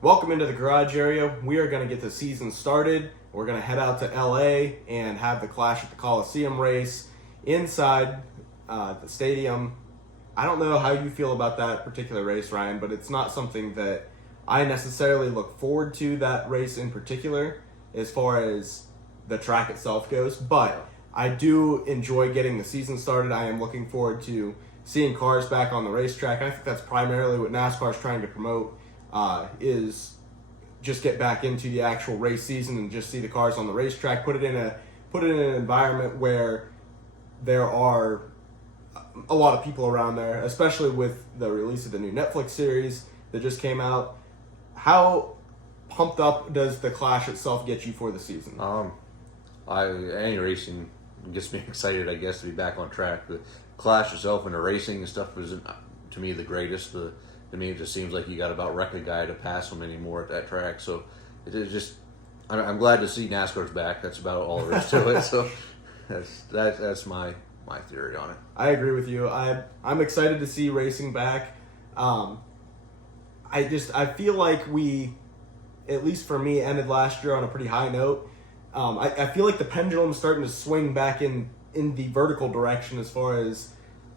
Welcome into the garage area. We are going to get the season started. We're going to head out to LA and have the Clash at the Coliseum race inside the stadium. I don't know how you feel about that particular race, Ryan, but it's not something that I necessarily look forward to, that race in particular, as far as the track itself goes. But I do enjoy getting the season started. I am looking forward to seeing cars back on the racetrack. I think that's primarily what NASCAR is trying to promote. Is just get back into the actual race season and just see the cars on the racetrack. Put it in an environment where there are a lot of people around there, especially with the release of the new Netflix series that just came out. How pumped up does the Clash itself get you for the season? Any racing gets me excited, I guess, to be back on track. The Clash itself and the racing and stuff isn't, to me, the greatest. To me, it just seems like you got about wreck a guy to pass him anymore at that track. So it is just, I'm glad to see NASCAR's back. That's about all there is to it. So that's my theory on it. I agree with you. I'm excited to see racing back. I feel like we, at least for me, ended last year on a pretty high note. I feel like the pendulum's starting to swing back in the vertical direction as far as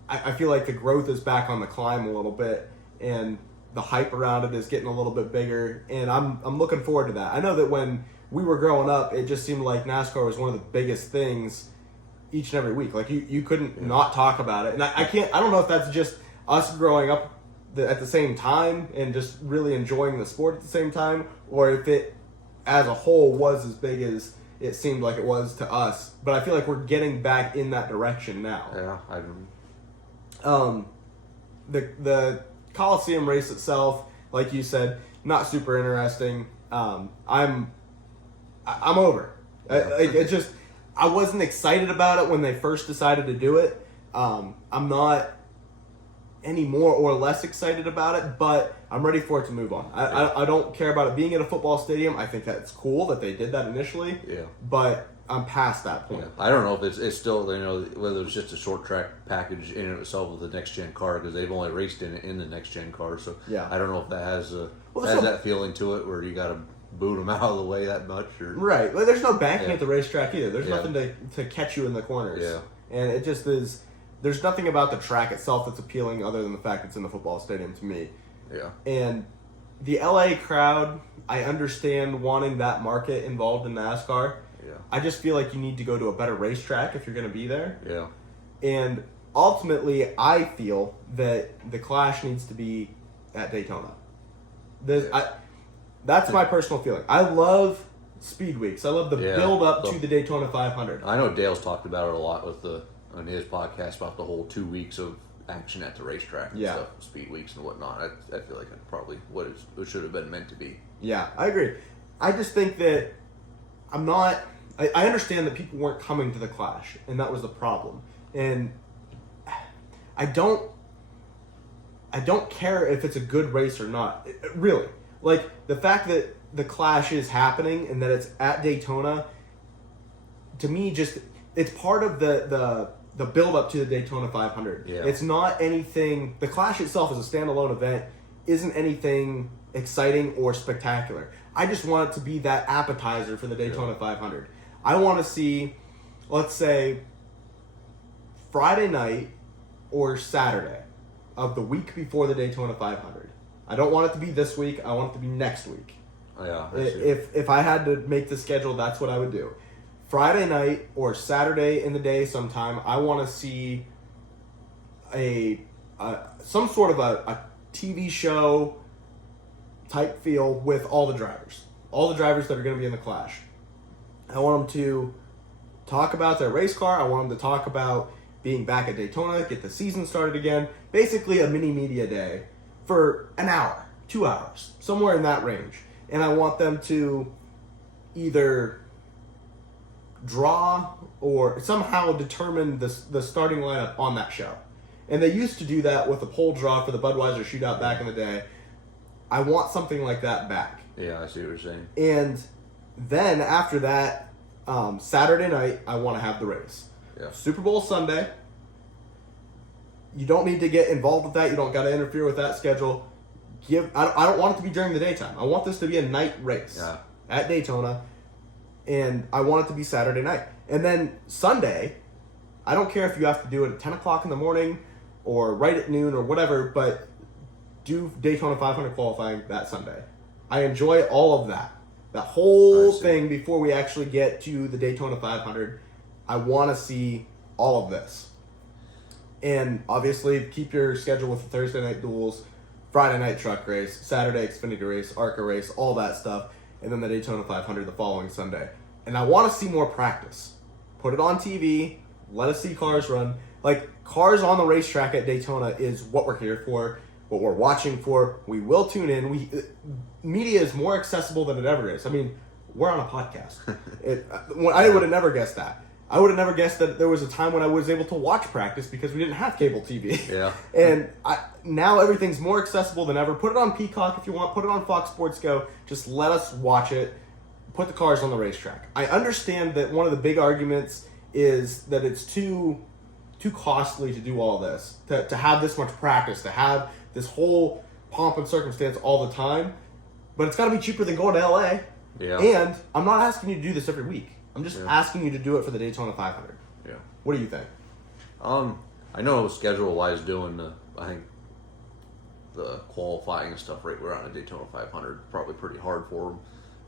I feel like the growth is back on the climb a little bit. And the hype around it is getting a little bit bigger, and I'm looking forward to that. I know that when we were growing up, it just seemed like NASCAR was one of the biggest things each and every week. Like you couldn't not talk about it, and I don't know if that's just us growing up at the same time and just really enjoying the sport at the same time, or if it as a whole was as big as it seemed like it was to us. But I feel like we're getting back in that direction now. Yeah, the Coliseum race itself, like you said, not super interesting. I'm over. I wasn't excited about it when they first decided to do it. I'm not any more or less excited about it, but I'm ready for it to move on. I don't care about it being at a football stadium. I think that's cool that they did that initially. Yeah. But I'm past that point. Yeah. I don't know if it's still, whether it's just a short track package in and of itself with the next gen car, because they've only raced in the next gen car. So yeah. I don't know if that has that feeling to it where you got to boot them out of the way that much. Right. Well, there's no banking at the racetrack either. There's nothing to catch you in the corners. Yeah. And it just is. There's nothing about the track itself that's appealing other than the fact it's in the football stadium to me. Yeah. And the LA crowd, I understand wanting that market involved in NASCAR. Yeah. I just feel like you need to go to a better racetrack if you're going to be there. Yeah. And ultimately, I feel that the Clash needs to be at Daytona. That's my personal feeling. I love speed weeks. I love the build up to the Daytona 500. I know Dale's talked about it a lot on his podcast about the whole 2 weeks of action at the racetrack and stuff, speed weeks and whatnot. I feel like that's probably what it should have been meant to be. Yeah, I agree. I just think that I understand that people weren't coming to the Clash, and that was the problem. And I don't care if it's a good race or not. Really. Like, the fact that the Clash is happening and that it's at Daytona, to me, it's part of the build-up to the Daytona 500. Yeah. It's not anything... The Clash itself as a standalone event isn't anything exciting or spectacular. I just want it to be that appetizer for the Daytona 500. I want to see, let's say, Friday night or Saturday of the week before the Daytona 500. I don't want it to be this week. I want it to be next week. Yeah. If I had to make the schedule, that's what I would do. Friday night or Saturday in the day sometime, I want to see some sort of a TV show type feel with all the drivers that are going to be in the Clash. I want them to talk about their race car. I want them to talk about being back at Daytona, get the season started again. Basically a mini media day for an hour, 2 hours, somewhere in that range. And I want them to either draw or somehow determine the starting lineup on that show. And they used to do that with a poll draw for the Budweiser shootout back in the day. I want something like that back. Yeah, I see what you're saying. And then after that, Saturday night, I want to have the race. Yeah. Super Bowl Sunday. You don't need to get involved with that. You don't got to interfere with that schedule. I don't want it to be during the daytime. I want this to be a night race at Daytona, and I want it to be Saturday night. And then Sunday, I don't care if you have to do it at 10 o'clock in the morning or right at noon or whatever, but do Daytona 500 qualifying that Sunday. I enjoy all of that. That whole thing before we actually get to the Daytona 500. I want to see all of this. And obviously, keep your schedule with the Thursday night duels, Friday night truck race, Saturday Xfinity race, ARCA race, all that stuff, and then the Daytona 500 the following Sunday. And I want to see more practice. Put it on TV. Let us see cars run. Like, cars on the racetrack at Daytona is what we're here for, what we're watching for. We will tune in. Media is more accessible than it ever is. I mean, we're on a podcast. I would have never guessed that. I would have never guessed that there was a time when I was able to watch practice because we didn't have cable TV. Yeah. And now everything's more accessible than ever. Put it on Peacock if you want. Put it on Fox Sports Go. Just let us watch it. Put the cars on the racetrack. I understand that one of the big arguments is that it's too costly to do all this, to have this much practice, to have this whole pomp and circumstance all the time. But it's got to be cheaper than going to LA. Yeah. And I'm not asking you to do this every week. I'm just asking you to do it for the Daytona 500. Yeah. What do you think? I know schedule-wise doing I think the qualifying and stuff right around the Daytona 500 probably pretty hard for them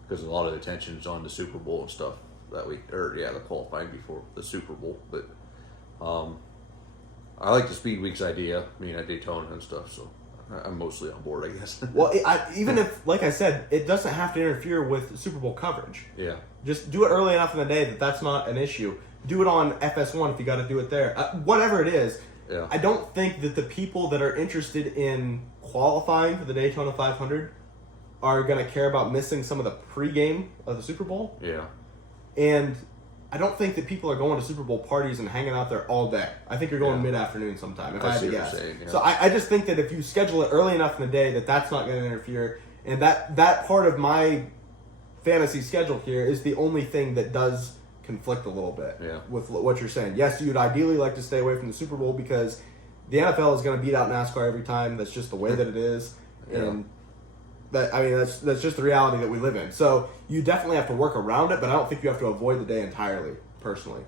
because a lot of the attention is on the Super Bowl and stuff that week, or the qualifying before the Super Bowl. But I like the Speed Weeks idea. I mean, at Daytona and stuff, so I'm mostly on board, I guess. Well, even if, like I said, it doesn't have to interfere with Super Bowl coverage. Yeah. Just do it early enough in the day that that's not an issue. Do it on FS1 if you got to do it there. Whatever it is. Yeah. I don't think that the people that are interested in qualifying for the Daytona 500 are going to care about missing some of the pregame of the Super Bowl. Yeah. And I don't think that people are going to Super Bowl parties and hanging out there all day. I think you're going mid-afternoon sometime, if I had to guess. So I just think that if you schedule it early enough in the day that's not going to interfere. And that part of my fantasy schedule here is the only thing that does conflict a little bit with what you're saying. Yes, you'd ideally like to stay away from the Super Bowl because the NFL is going to beat out NASCAR every time. That's just the way that it is. And that's just the reality that we live in. So you definitely have to work around it, but I don't think you have to avoid the day entirely, personally.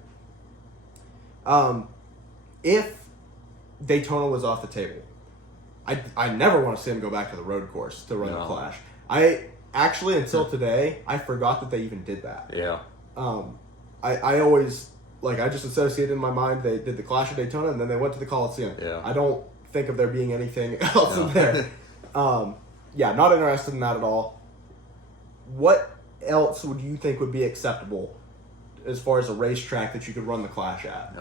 If Daytona was off the table, I never want to see him go back to the road course to run the Clash. Actually, until today, I forgot that they even did that. Yeah. I always, I just associated in my mind they did the Clash of Daytona and then they went to the Coliseum. Yeah. I don't think of there being anything else in there. Not interested in that at all. What else would you think would be acceptable as far as a racetrack that you could run the Clash at?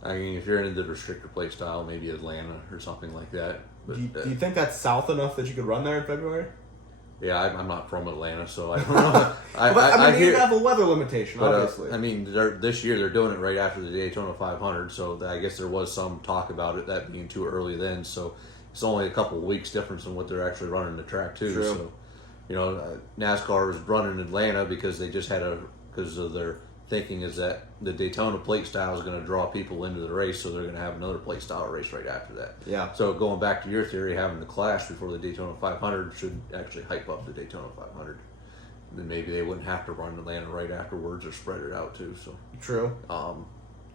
I mean, if you're into the restrictor plate style, maybe Atlanta or something like that. But, do you think that's south enough that you could run there in February? Yeah, I'm not from Atlanta, so I don't know. I mean, you have a weather limitation, but, obviously. This year they're doing it right after the Daytona 500, so I guess there was some talk about it, that being too early then, so it's only a couple of weeks difference in what they're actually running the track, too. True. So, NASCAR was running Atlanta because they just because of their thinking is that the Daytona plate style is going to draw people into the race, so they're going to have another plate style race right after that. Yeah. So going back to your theory, having the Clash before the Daytona 500 should actually hype up the Daytona 500. Then maybe they wouldn't have to run Atlanta right afterwards or spread it out too. So true.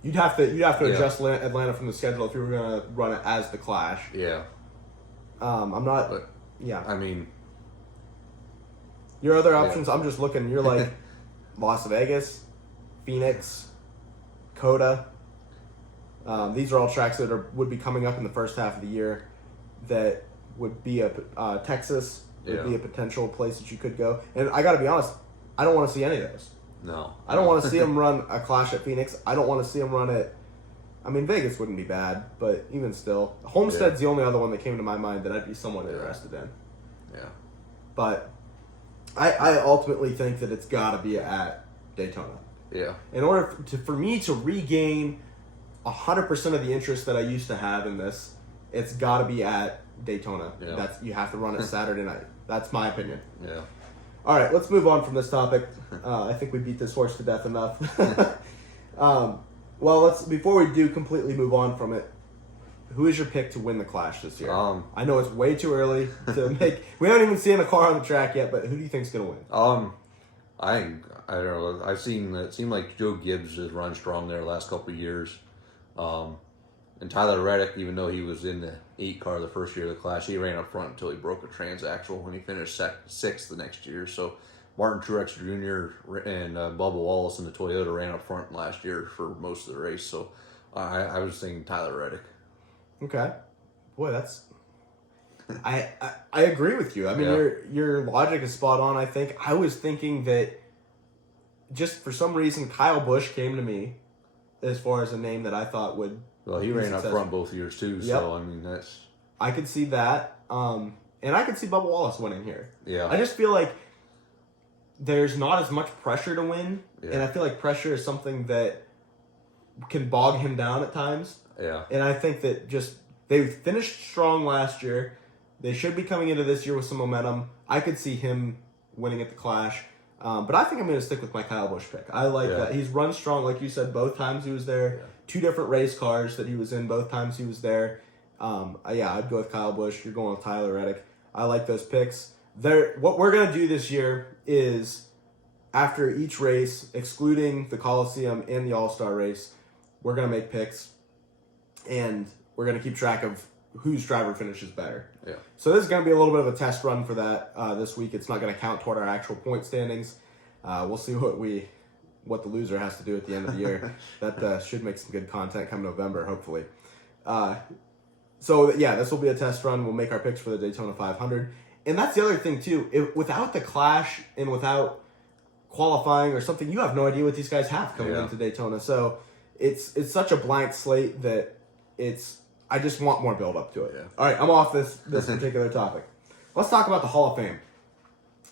You'd have to adjust Atlanta from the schedule if you were going to run it as the Clash. Yeah. I'm not. But yeah. I mean, your other options. I'm just looking. You're like Las Vegas, Phoenix, Coda. These are all tracks that would be coming up in the first half of the year. That would be Texas would be a potential place that you could go. And I got to be honest, I don't want to see any of those. No, I don't want to see them run a Clash at Phoenix. I don't want to see them run it. I mean, Vegas wouldn't be bad, but even still, Homestead's the only other one that came to my mind that I'd be somewhat interested in. Yeah, but I ultimately think that it's got to be at Daytona. Yeah. In order for me to regain 100% of the interest that I used to have in this, it's got to be at Daytona. Yeah. You have to run it Saturday night. That's my opinion. Yeah. All right, let's move on from this topic. I think we beat this horse to death enough. Well, before we do completely move on from it, who is your pick to win the Clash this year? I know it's way too early to make. We haven't even seen a car on the track yet, but who do you think's going to win? I don't know. I've seen it seemed like Joe Gibbs has run strong there the last couple of years. And Tyler Reddick, even though he was in the 8 car the first year of the Clash, he ran up front until he broke a transaxle when he finished 6th the next year. So Martin Truex Jr. and Bubba Wallace in the Toyota ran up front last year for most of the race. So I was thinking Tyler Reddick. Okay, boy, that's. I agree with you. I mean, your logic is spot on. I think I was thinking that just for some reason Kyle Busch came to me as far as a name that I thought would. Well, he ran up front both years too. Yep. So I mean that's. I could see that, and I could see Bubba Wallace winning here. Yeah. I just feel like there's not as much pressure to win, Yeah. and I feel like pressure is something that can bog him down at times. Yeah. And I think that just they finished strong last year. They should be coming into this year with some momentum. I could see him winning at the Clash. But I think I'm going to stick with my Kyle Busch pick. I like that. He's run strong, like you said, both times he was there. Yeah. 2 different race cars that he was in, both times he was there. I'd go with Kyle Busch. You're going with Tyler Reddick. I like those picks. What we're going to do this year is, after each race, excluding the Coliseum and the All-Star race, we're going to make picks. And we're going to keep track of whose driver finishes better. Yeah. So this is going to be a little bit of a test run for that this week. It's not going to count toward our actual point standings. We'll see what the loser has to do at the end of the year. That should make some good content come November, hopefully. This will be a test run. We'll make our picks for the Daytona 500. And that's the other thing, too. Without the Clash and without qualifying or something, you have no idea what these guys have coming into Daytona. So it's such a blank slate that I just want more build up to it. Yeah. All right, I'm off this particular topic. Let's talk about the Hall of Fame.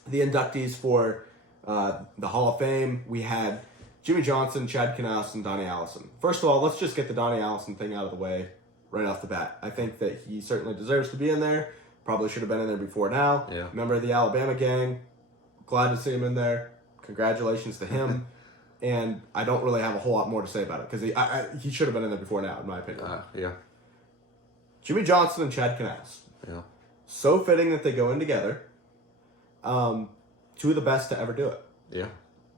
The inductees for the Hall of Fame, we had Jimmy Johnson, Chad Knaus, and Donnie Allison. First of all, let's just get the Donnie Allison thing out of the way right off the bat. I think that he certainly deserves to be in there. Probably should have been in there before now. Yeah. Member of the Alabama gang. Glad to see him in there. Congratulations to him. And I don't really have a whole lot more to say about it because he should have been in there before now, in my opinion. Yeah. Jimmy Johnson and Chad Knaus. Yeah. So fitting that they go in together. 2 of the best to ever do it. Yeah.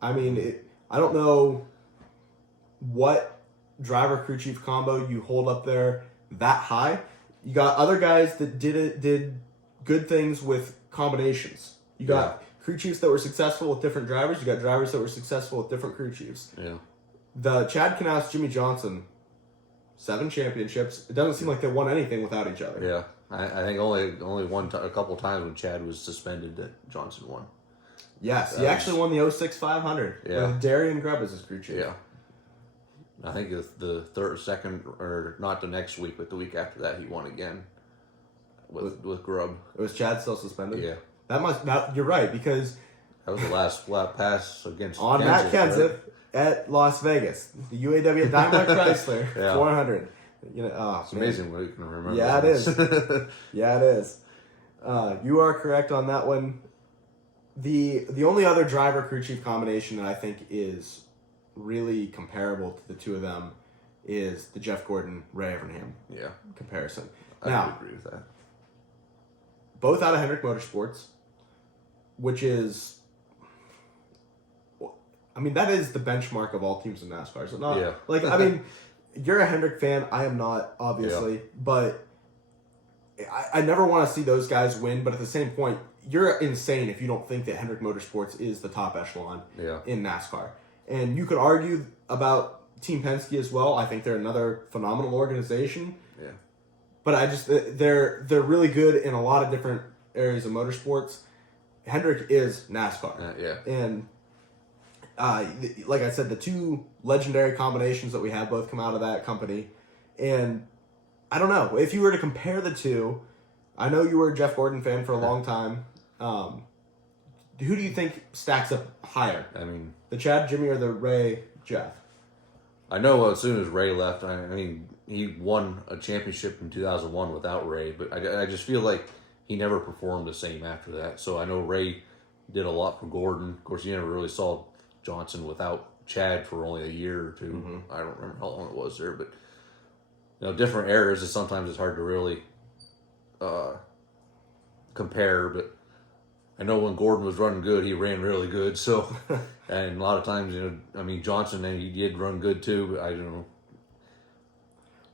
I mean, I don't know what driver crew chief combo you hold up there that high. You got other guys that did good things with combinations. You got crew chiefs that were successful with different drivers. You got drivers that were successful with different crew chiefs. Yeah. The Chad Knaus, Jimmy Johnson, 7 championships. It doesn't seem like they won anything without each other. Yeah. I think only a couple times when Chad was suspended that Johnson won. Yes, he actually won the 06 500 with Darian Grubb as his crew chief. Yeah. I think the second, or not the next week, but the week after that, he won again with Grubb. It was Chad still suspended? Yeah. You're right, because that was the last lap pass against on Kenseth, Matt Kenseth right? At Las Vegas, the UAW Daimler Chrysler 400. It's amazing what you can remember. Yeah, it is. Yeah, it is. You are correct on that one. The only other driver crew chief combination that I think is really comparable to the 2 of them is the Jeff Gordon Ray Evernham comparison. I would agree with that. Both out of Hendrick Motorsports, which is, I mean, that is the benchmark of all teams in NASCAR. Is it not? Yeah. Like, I mean, you're a Hendrick fan. I am not, obviously, but I never want to see those guys win. But at the same point, you're insane if you don't think that Hendrick Motorsports is the top echelon in NASCAR. And you could argue about Team Penske as well. I think they're another phenomenal organization. Yeah. But they're really good in a lot of different areas of motorsports. Hendrick is NASCAR. And like I said, the 2 legendary combinations that we have both come out of that company. And I don't know. If you were to compare the 2, I know you were a Jeff Gordon fan for a long time. Who do you think stacks up higher? I mean, the Chad, Jimmy, or the Ray, Jeff? I know as soon as Ray left, I mean, he won a championship in 2001 without Ray, but I just feel like he never performed the same after that. So I know Ray did a lot for Gordon. Of course, you never really saw Johnson without Chad for only a year or 2. Mm-hmm. I don't remember how long it was there, but different eras, and sometimes it's hard to really compare. But I know when Gordon was running good, he ran really good. So, and a lot of times, Johnson, and he did run good too. But I don't know.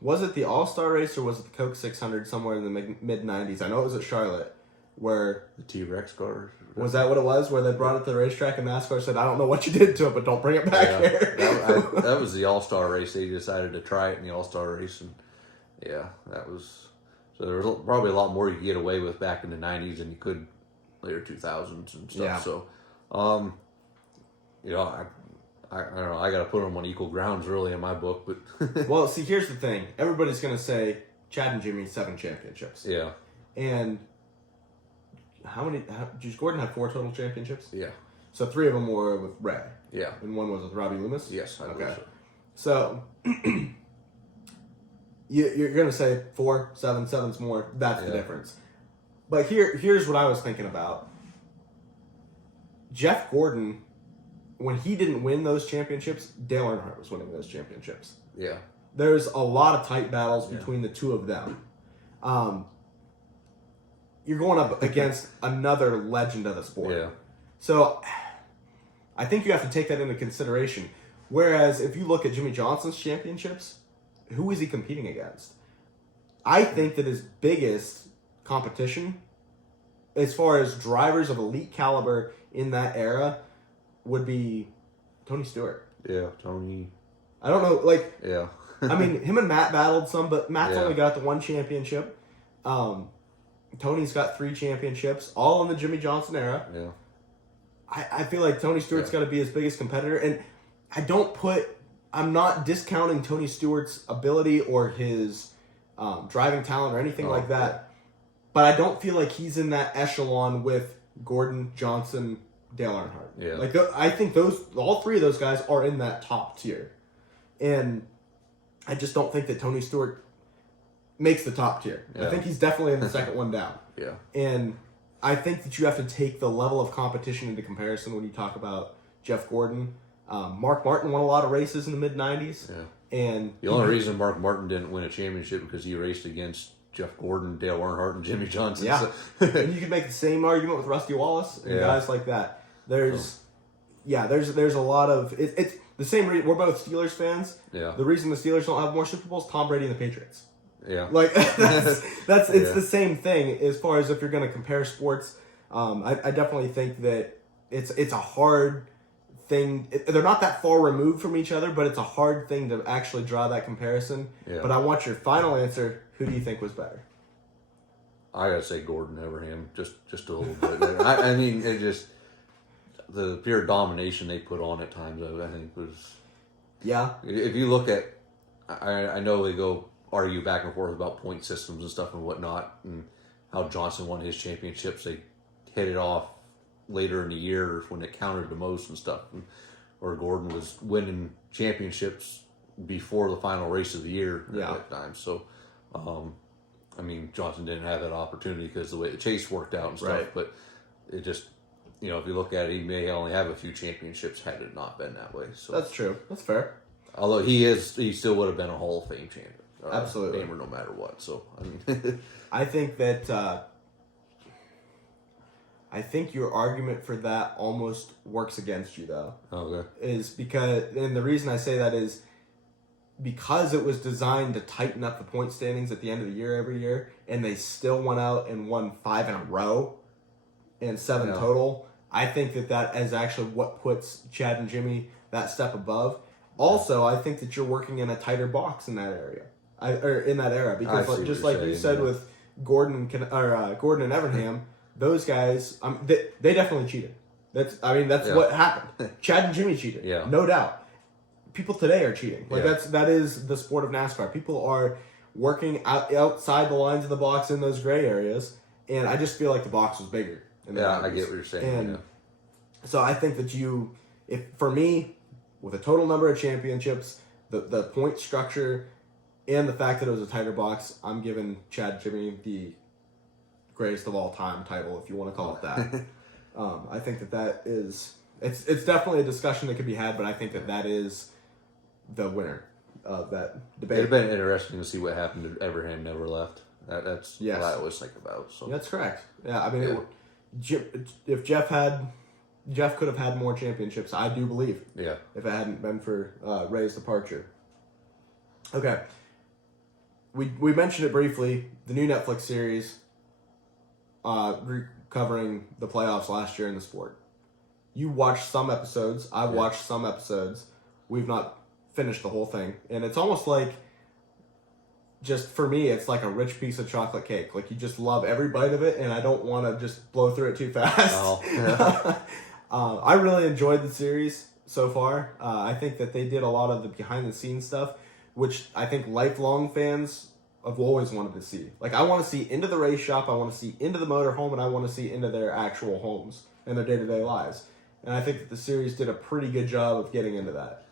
Was it the All-Star race or was it the Coke 600 somewhere in the mid 90s? I know it was at Charlotte, where The T-Rex cars. was that what it was? Where they brought it to the racetrack and NASCAR said, "I don't know what you did to it, but don't bring it back here." That was the All-Star race. They decided to try it in the All-Star race, and that was. So there was probably a lot more you could get away with back in the 90s than you could later 2000s and stuff. Yeah. So, I don't know. I got to put them on equal grounds, really, in my book. But Well, see, here's the thing. Everybody's going to say Chad and Jimmy 7 championships. yeah, And did Gordon have 4 total championships? yeah, So 3 of them were with Red. yeah, And 1 was with Robbie Loomis? yes, I believe So so. you're going to say 4, 7, 7's more. That's the Yeah. difference. But here's what I was thinking about. Jeff Gordon, when he didn't win those championships, Dale Earnhardt was winning those championships. Yeah, There's a lot of tight battles between the two of them. You're going up against another legend of the sport. yeah, So I think you have to take that into consideration. Whereas if you look at Jimmy Johnson's championships, who is he competing against? I think that his biggest competition, as far as drivers of elite caliber in that era, would be Tony Stewart. yeah. Tony. I don't know, Yeah, I mean, him and Matt battled some, but Matt's Yeah. only got the 1 championship. Tony's got 3 championships, all in the Jimmy Johnson era. yeah, I feel like Tony Stewart's got to be his biggest competitor, and I'm not discounting Tony Stewart's ability or his driving talent or anything like that, but I don't feel like he's in that echelon with Gordon, Johnson, Dale Earnhardt. Yeah. I think all 3 of those guys are in that top tier, and I just don't think that Tony Stewart makes the top tier. Yeah. I think he's definitely in the second one down. yeah, And I think that you have to take the level of competition into comparison when you talk about Jeff Gordon. Mark Martin won a lot of races in the mid 90s. yeah. And The only reason Mark Martin didn't win a championship because he raced against Jeff Gordon, Dale Earnhardt, and Jimmy Johnson. Yeah. So- and you could make the same argument with Rusty Wallace and Yeah. guys like that. There's a lot of it's the same reason we're both Steelers fans. Yeah. The reason the Steelers don't have more Super Bowls, Tom Brady and the Patriots. Yeah. Like it's Yeah. the same thing as far as if you're going to compare sports. I definitely think that it's a hard thing. They're not that far removed from each other, but it's a hard thing to actually draw that comparison. Yeah. But I want your final answer. Who do you think was better? I gotta say Gordon Everham, just a little bit. I mean, it just the pure domination they put on at times. I think was. Yeah. If you look at, I know they go argue back and forth about point systems and stuff and whatnot, and how Johnson won his championships. They hit it off later in the year when it counted the most and stuff, or Gordon was winning championships before the final race of the year at that time. So, I mean, Johnson didn't have that opportunity because the way the chase worked out and stuff. Right. But it just, if you look at it, he may only have a few championships had it not been that way. So That's true. That's fair. although he still would have been a Hall of Fame champion. Absolutely. Famer no matter what. So I mean, I think that I think your argument for that almost works against you, though. okay. Is because, and the reason I say that is because it was designed to tighten up the point standings at the end of the year every year, and they still went out and won 5 in a row and 7 Yeah. total. I think that is actually what puts Chad and Jimmy that step above. Also, I think that you're working in a tighter box in that area, or in that era, I because see what just you're like you saying, said yeah. with Gordon and Evernham, those guys, they definitely cheated. That's Yeah. what happened. Chad and Jimmy cheated, Yeah. no doubt. People today are cheating. Like Yeah. that is the sport of NASCAR. People are working outside the lines of the box in those gray areas, and I just feel like the box was bigger. In the Yeah, I 90s. get what you're saying. And yeah. so I think that if for me, with a total number of championships, the point structure, and the fact that it was a tighter box, I'm giving Chad Jimmy the greatest of all time title, if you want to call it that. I think that is it's definitely a discussion that could be had, but I think that is the winner. of that It'd debate. have been interesting to see what happened to Everhand Never Left. That's Yes. what I always think about. So That's correct. Yeah, I mean, Yeah. If Jeff could have had more championships, I do believe. yeah, If it hadn't been for Ray's departure. Okay. We mentioned it briefly. The new Netflix series covering the playoffs last year in the sport. You watched some episodes. I've watched some episodes. We've not finished the whole thing. And it's almost like, just for me, it's like a rich piece of chocolate cake. Like, you just love every bite of it, and I don't want to just blow through it too fast. Oh, yeah. I really enjoyed the series so far. I think that they did a lot of the behind-the-scenes stuff, which I think lifelong fans have always wanted to see. Like, I want to see into the race shop, I want to see into the motorhome, and I want to see into their actual homes and their day-to-day lives. And I think that the series did a pretty good job of getting into that.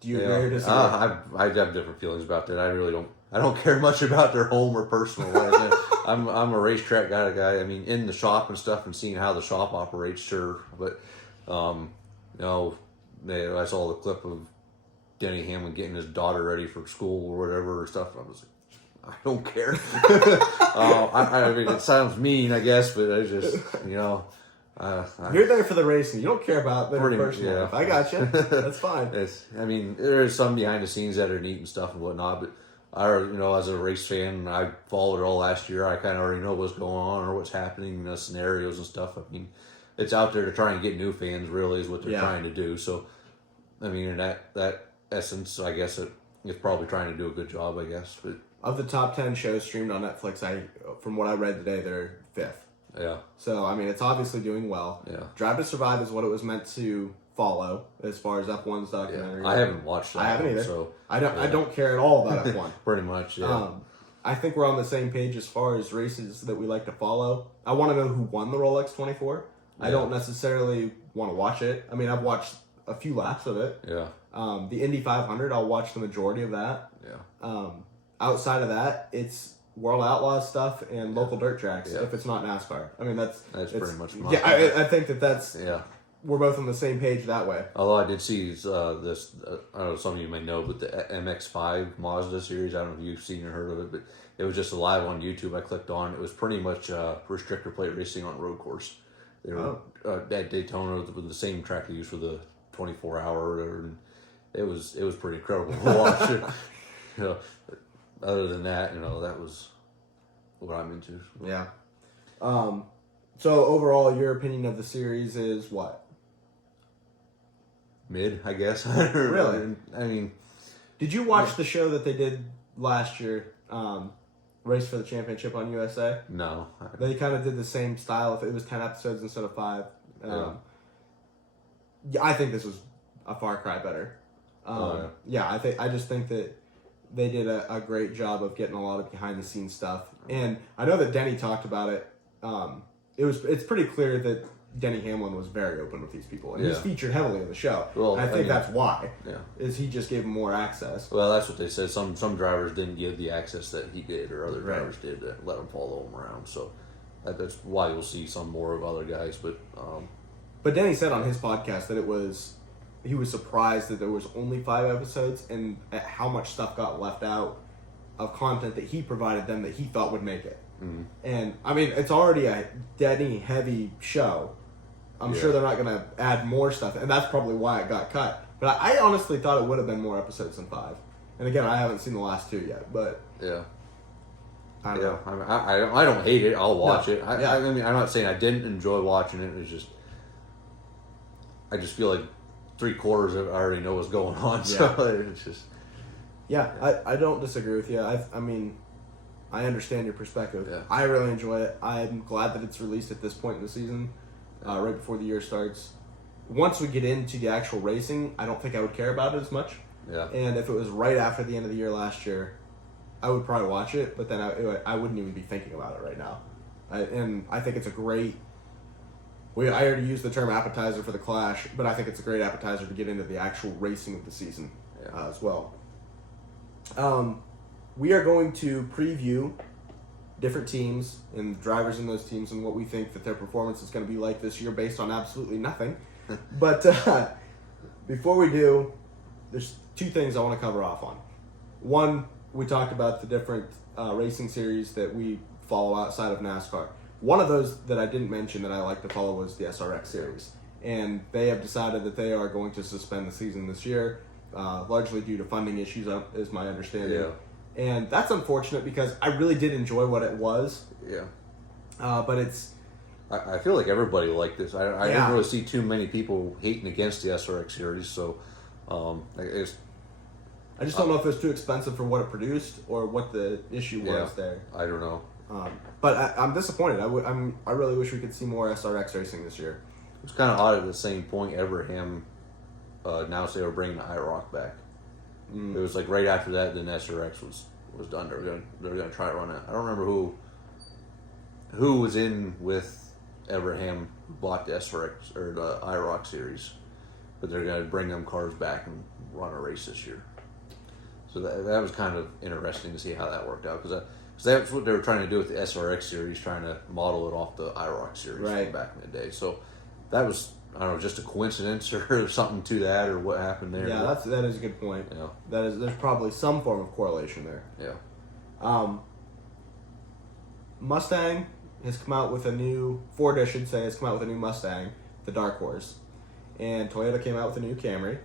Do you agree or disagree? I have different feelings about that. I really don't. I don't care much about their home or personal life. I'm a racetrack guy. I mean, in the shop and stuff, and seeing how the shop operates, sure. But I saw the clip of Denny Hamlin getting his daughter ready for school or whatever or stuff. And I was like, I don't care. I mean, it sounds mean, I guess, but I just, You're there for the racing. You don't care about their Pretty much, personal yeah. life. I got you. That's fine. There is some behind the scenes that are neat and stuff and whatnot, but as a race fan, I followed it all last year. I kind of already know what's going on or what's happening, the scenarios and stuff. I mean, it's out there to try and get new fans, really, is what they're trying to do. So, I mean, in that essence, I guess it's probably trying to do a good job, I guess. But Of the top 10 shows streamed on Netflix, from what I read today, they're 5th. yeah, So, I mean, it's obviously doing well. Yeah. Drive to Survive is what it was meant to follow as far as F1's documentary. I haven't watched that. I haven't either. So I don't care at all about F1. pretty much, yeah. I think we're on the same page as far as races that we like to follow. I want to know who won the Rolex 24. I don't necessarily want to watch it. I mean, I've watched a few laps of it. Yeah. The Indy 500, I'll watch the majority of that. Yeah. Outside of that, it's World Outlaws stuff and local dirt tracks. If it's not NASCAR, I mean that's pretty much my I think that's yeah. We're both on the same page that way. Although I did see this, I don't know, some of you may know, but the MX-5 Mazda series, I don't know if you've seen or heard of it, but it was just live on YouTube. I clicked on. It was pretty much restrictor plate racing on a road course. They were at Daytona with the same track they used for the 24-hour, and it was pretty incredible to watch. Other than that, that was what I'm into. Yeah. So overall, your opinion of the series is what? Mid, I guess. Really? I mean, did you watch the show that they did last year, Race for the Championship on USA? No. They kind of did the same style. If it was 10 episodes instead of 5. I think this was a far cry better. I just think that they did a great job of getting a lot of behind the scenes stuff. And I know that Denny talked about it. It's pretty clear that Denny Hamlin was very open with these people, and he's featured heavily in the show. Well, and I think that's why. Yeah. Is he just gave him more access? Well, that's what they said. Some drivers didn't give the access that he did, or other drivers did that let him follow him around. So that's why you'll see some more of other guys. But Denny said on his podcast that he was surprised that there was only 5 episodes and at how much stuff got left out of content that he provided them that he thought would make it. Mm-hmm. And I mean, it's already a Denny heavy show. I'm sure they're not going to add more stuff, and that's probably why it got cut. But I honestly thought it would have been more episodes than 5. And again, I haven't seen the last 2 yet, but yeah. I don't know. I don't hate it. I'll watch it. Yeah. I mean, I'm not saying I didn't enjoy watching it. It's just I just feel like 3/4 of it I already know what's going on. So it's just I don't disagree with you. I mean, I understand your perspective. Yeah. I really enjoy it. I'm glad that it's released at this point in the season, right before the year starts. Once we get into the actual racing, I don't think I would care about it as much. Yeah. And if it was right after the end of the year last year, I would probably watch it, but then I wouldn't even be thinking about it right now. I think it's a great... I already used the term appetizer for the Clash, but I think it's a great appetizer to get into the actual racing of the season as well. We are going to preview different teams and drivers in those teams and what we think that their performance is going to be like this year based on absolutely nothing. But before we do, there's two things I want to cover off on. One, we talked about the different racing series that we follow outside of NASCAR. One of those that I didn't mention that I like to follow was the SRX series. And they have decided that they are going to suspend the season this year, largely due to funding issues, is my understanding. Yeah. And that's unfortunate because I really did enjoy what it was. Yeah. But it's... I feel like everybody liked this. I Yeah. didn't really see too many people hating against the SRX series, so it's... I just don't know if it was too expensive for what it produced or what the issue was there. I don't know. But I'm disappointed. I really wish we could see more SRX racing this year. It's kind of odd at the same point Everham announced they were bringing the IROC back. It was like right after that, then SRX was done. They were gonna try to run it. I don't remember who was in with Everham who bought the SRX or the IROC series, but they're gonna bring them cars back and run a race this year. So that was kind of interesting to see how that worked out because that's what they were trying to do with the SRX series, trying to model it off the IROC series from back in the day. So that was, I don't know, just a coincidence or something to that, or what happened there. Yeah, that is a good point. Yeah. There's probably some form of correlation there. Yeah. Mustang has come out with a new, Ford I should say, has come out with a new Mustang, the Dark Horse. And Toyota came out with a new Camry.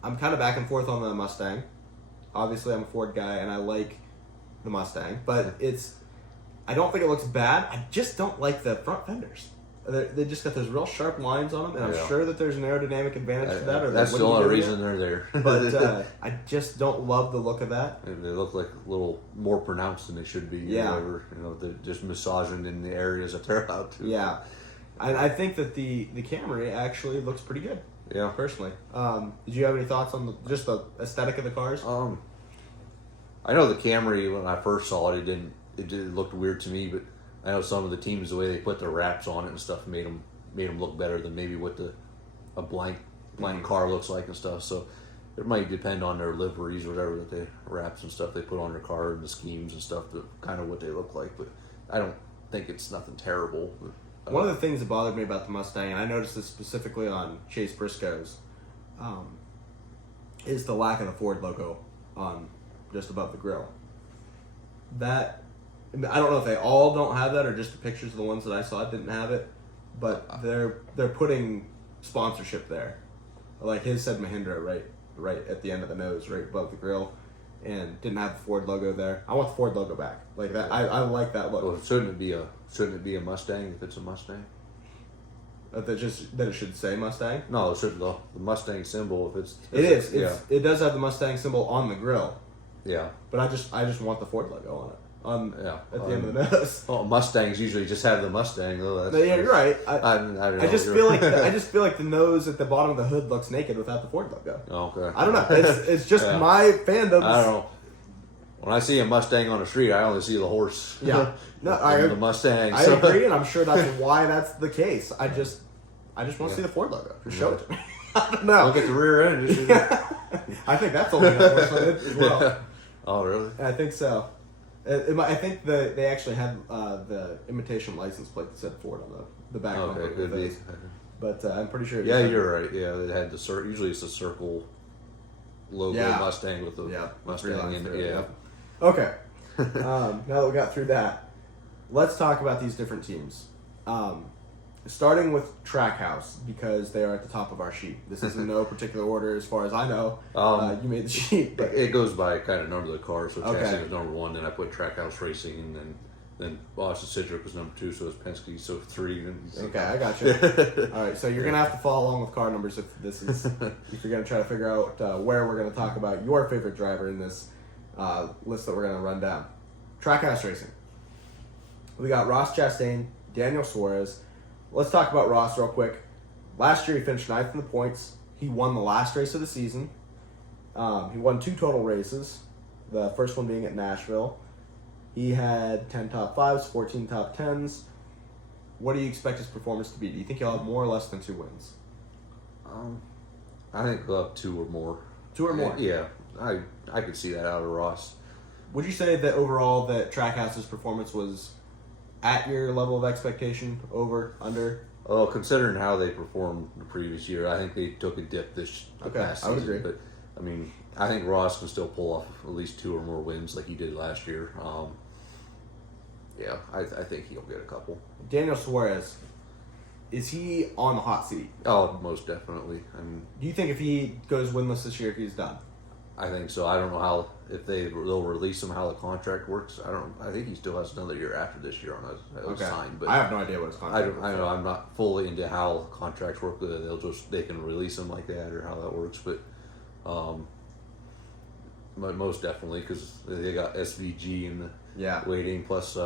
I'm kind of back and forth on the Mustang. Obviously, I'm a Ford guy, and I like the Mustang. But I don't think it looks bad. I just don't like the front fenders. They just got those real sharp lines on them, and I'm sure that there's an aerodynamic advantage to that. Or that's the only reason they're there. But I just don't love the look of that. They look like a little more pronounced than they should be. Yeah. Whatever. They're just massaging in the areas that they're allowed to. Yeah. I think that the Camry actually looks pretty good. Yeah. Personally. Did you have any thoughts on just the aesthetic of the cars? I know the Camry, when I first saw it, it looked weird to me, but I know some of the teams, the way they put their wraps on it and stuff made them look better than maybe what a blank car looks like and stuff. So it might depend on their liveries or whatever that they wraps and stuff they put on their car and the schemes and stuff, to kind of what they look like. But I don't think it's nothing terrible. One of the things that bothered me about the Mustang, and I noticed this specifically on Chase Briscoe's, is the lack of the Ford logo on just above the grill. That, I don't know if they all don't have that or just the pictures of the ones that I saw didn't have it, but they're putting sponsorship there. Like his said Mahindra right at the end of the nose, right above the grill, and didn't have the Ford logo there. I want the Ford logo back. Like that, I like that look. Well, shouldn't it be a Mustang if it's a Mustang? That it should say Mustang. No, the Mustang symbol if it's It does have the Mustang symbol on the grill. Yeah. But I just want the Ford logo on it. At the end of the nose. Well, Mustangs usually just have the Mustang though. Yeah, you're right. I don't know. I just feel like the nose at the bottom of the hood looks naked without the Ford logo. Okay. I don't know. It's just my fandom. I don't know. When I see a Mustang on the street, I only see the horse. Yeah. No, the Mustang. I agree, and I'm sure that's why that's the case. I just want to see the Ford logo. Just show it to me. I don't know. Look at the rear end. I think that's only on horse as well. Yeah. Oh, really? I think so. I think they actually had the imitation license plate that said Ford on the back. Okay, could be. But I'm pretty sure. Yeah, you're right. Yeah, they had the usually it's a circle logo Mustang with the Mustang in it. Yeah. Okay. Now that we got through that, let's talk about these different teams. Starting with Trackhouse, because they are at the top of our sheet. This is in no particular order as far as I know. You made the sheet. But it goes by kind of number of the cars. So Chassis was number 1, then I put Trackhouse Racing, and then Boston Citric was number 2, so it's Penske, so 3. Okay, I got you. All right, so you're going to have to follow along with car numbers if you're going to try to figure out where we're going to talk about your favorite driver in this list that we're going to run down. Trackhouse Racing. We got Ross Chastain, Daniel Suarez. Let's talk about Ross real quick. Last year he finished 9th in the points. He won the last race of the season. He won 2 total races, the first one being at Nashville. He had 10 top 5s, 14 top 10s. What do you expect his performance to be? Do you think he'll have more or less than 2 wins? I think he'll have 2 or more. 2 or more? Yeah, I could see that out of Ross. Would you say that overall that Trackhouse's performance was at your level of expectation? Over, under? Well, considering how they performed the previous year, I think they took a dip the past I would season. agree. But I mean, I think Ross can still pull off at least 2 or more wins like he did last year. Yeah, I think he'll get a couple. Daniel Suarez, is he on the hot seat? Oh, most definitely. I mean, Do you think if he goes winless this year, he's done? I think so. I don't know how if they'll release him, how the contract works. I think he still has another year after this year on his sign. But I have no idea what his contract is. I know I'm not fully into how contracts work. They can release him like that or how that works. But most definitely because they got SVG in the waiting plus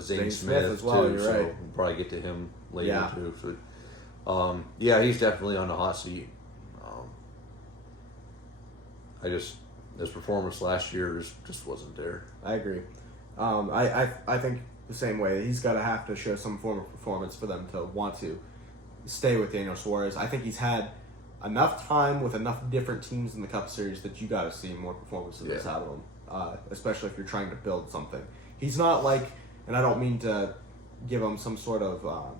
Zane Smith as well. too. You're So right. we'll probably get to him later Yeah. too. So, he's definitely on the hot seat. His performance last year just wasn't there. I agree. I think the same way. He's got to have to show some form of performance for them to want to stay with Daniel Suarez. I think he's had enough time with enough different teams in the Cup Series that you got to see more performances out of him, especially if you're trying to build something. He's not like, and I don't mean to give him some sort of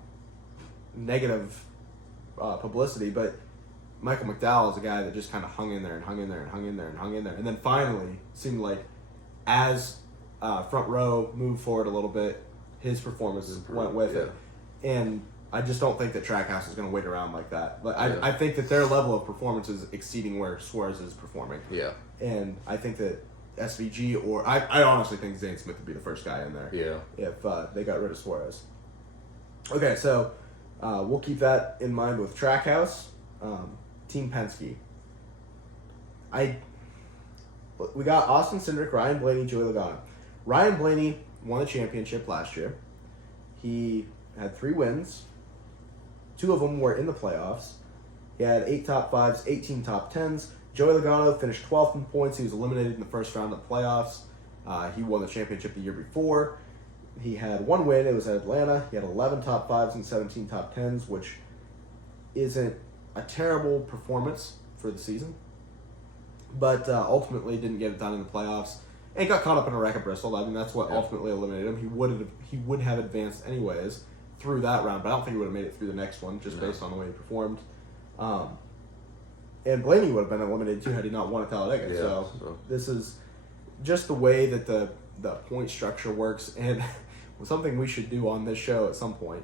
negative publicity, but Michael McDowell is a guy that just kind of hung in there and hung in there and hung in there and hung in there. And then finally, seemed like as front row moved forward a little bit, his performance went with it. And I just don't think that Trackhouse is going to wait around like that. But I think that their level of performance is exceeding where Suarez is performing. Yeah. And I think that SVG or I honestly think Zane Smith would be the first guy in there. Yeah. If they got rid of Suarez. Okay, so we'll keep that in mind with Trackhouse. Team Penske. We got Austin Cindric, Ryan Blaney, Joey Logano. Ryan Blaney won the championship last year. He had 3 wins. 2 of them were in the playoffs. He had 8 top 5s, 18 top 10s. Joey Logano finished 12th in points. He was eliminated in the first round of the playoffs. He won the championship the year before. He had 1 win. It was at Atlanta. He had 11 top 5s and 17 top 10s, which isn't a terrible performance for the season, but ultimately didn't get it done in the playoffs and got caught up in a wreck at Bristol. I mean, that's what ultimately eliminated him. He would have advanced anyways through that round, but I don't think he would have made it through the next one just based on the way he performed. And Blaney would have been eliminated too had he not won at Talladega. So this is just the way that the point structure works, and something we should do on this show at some point,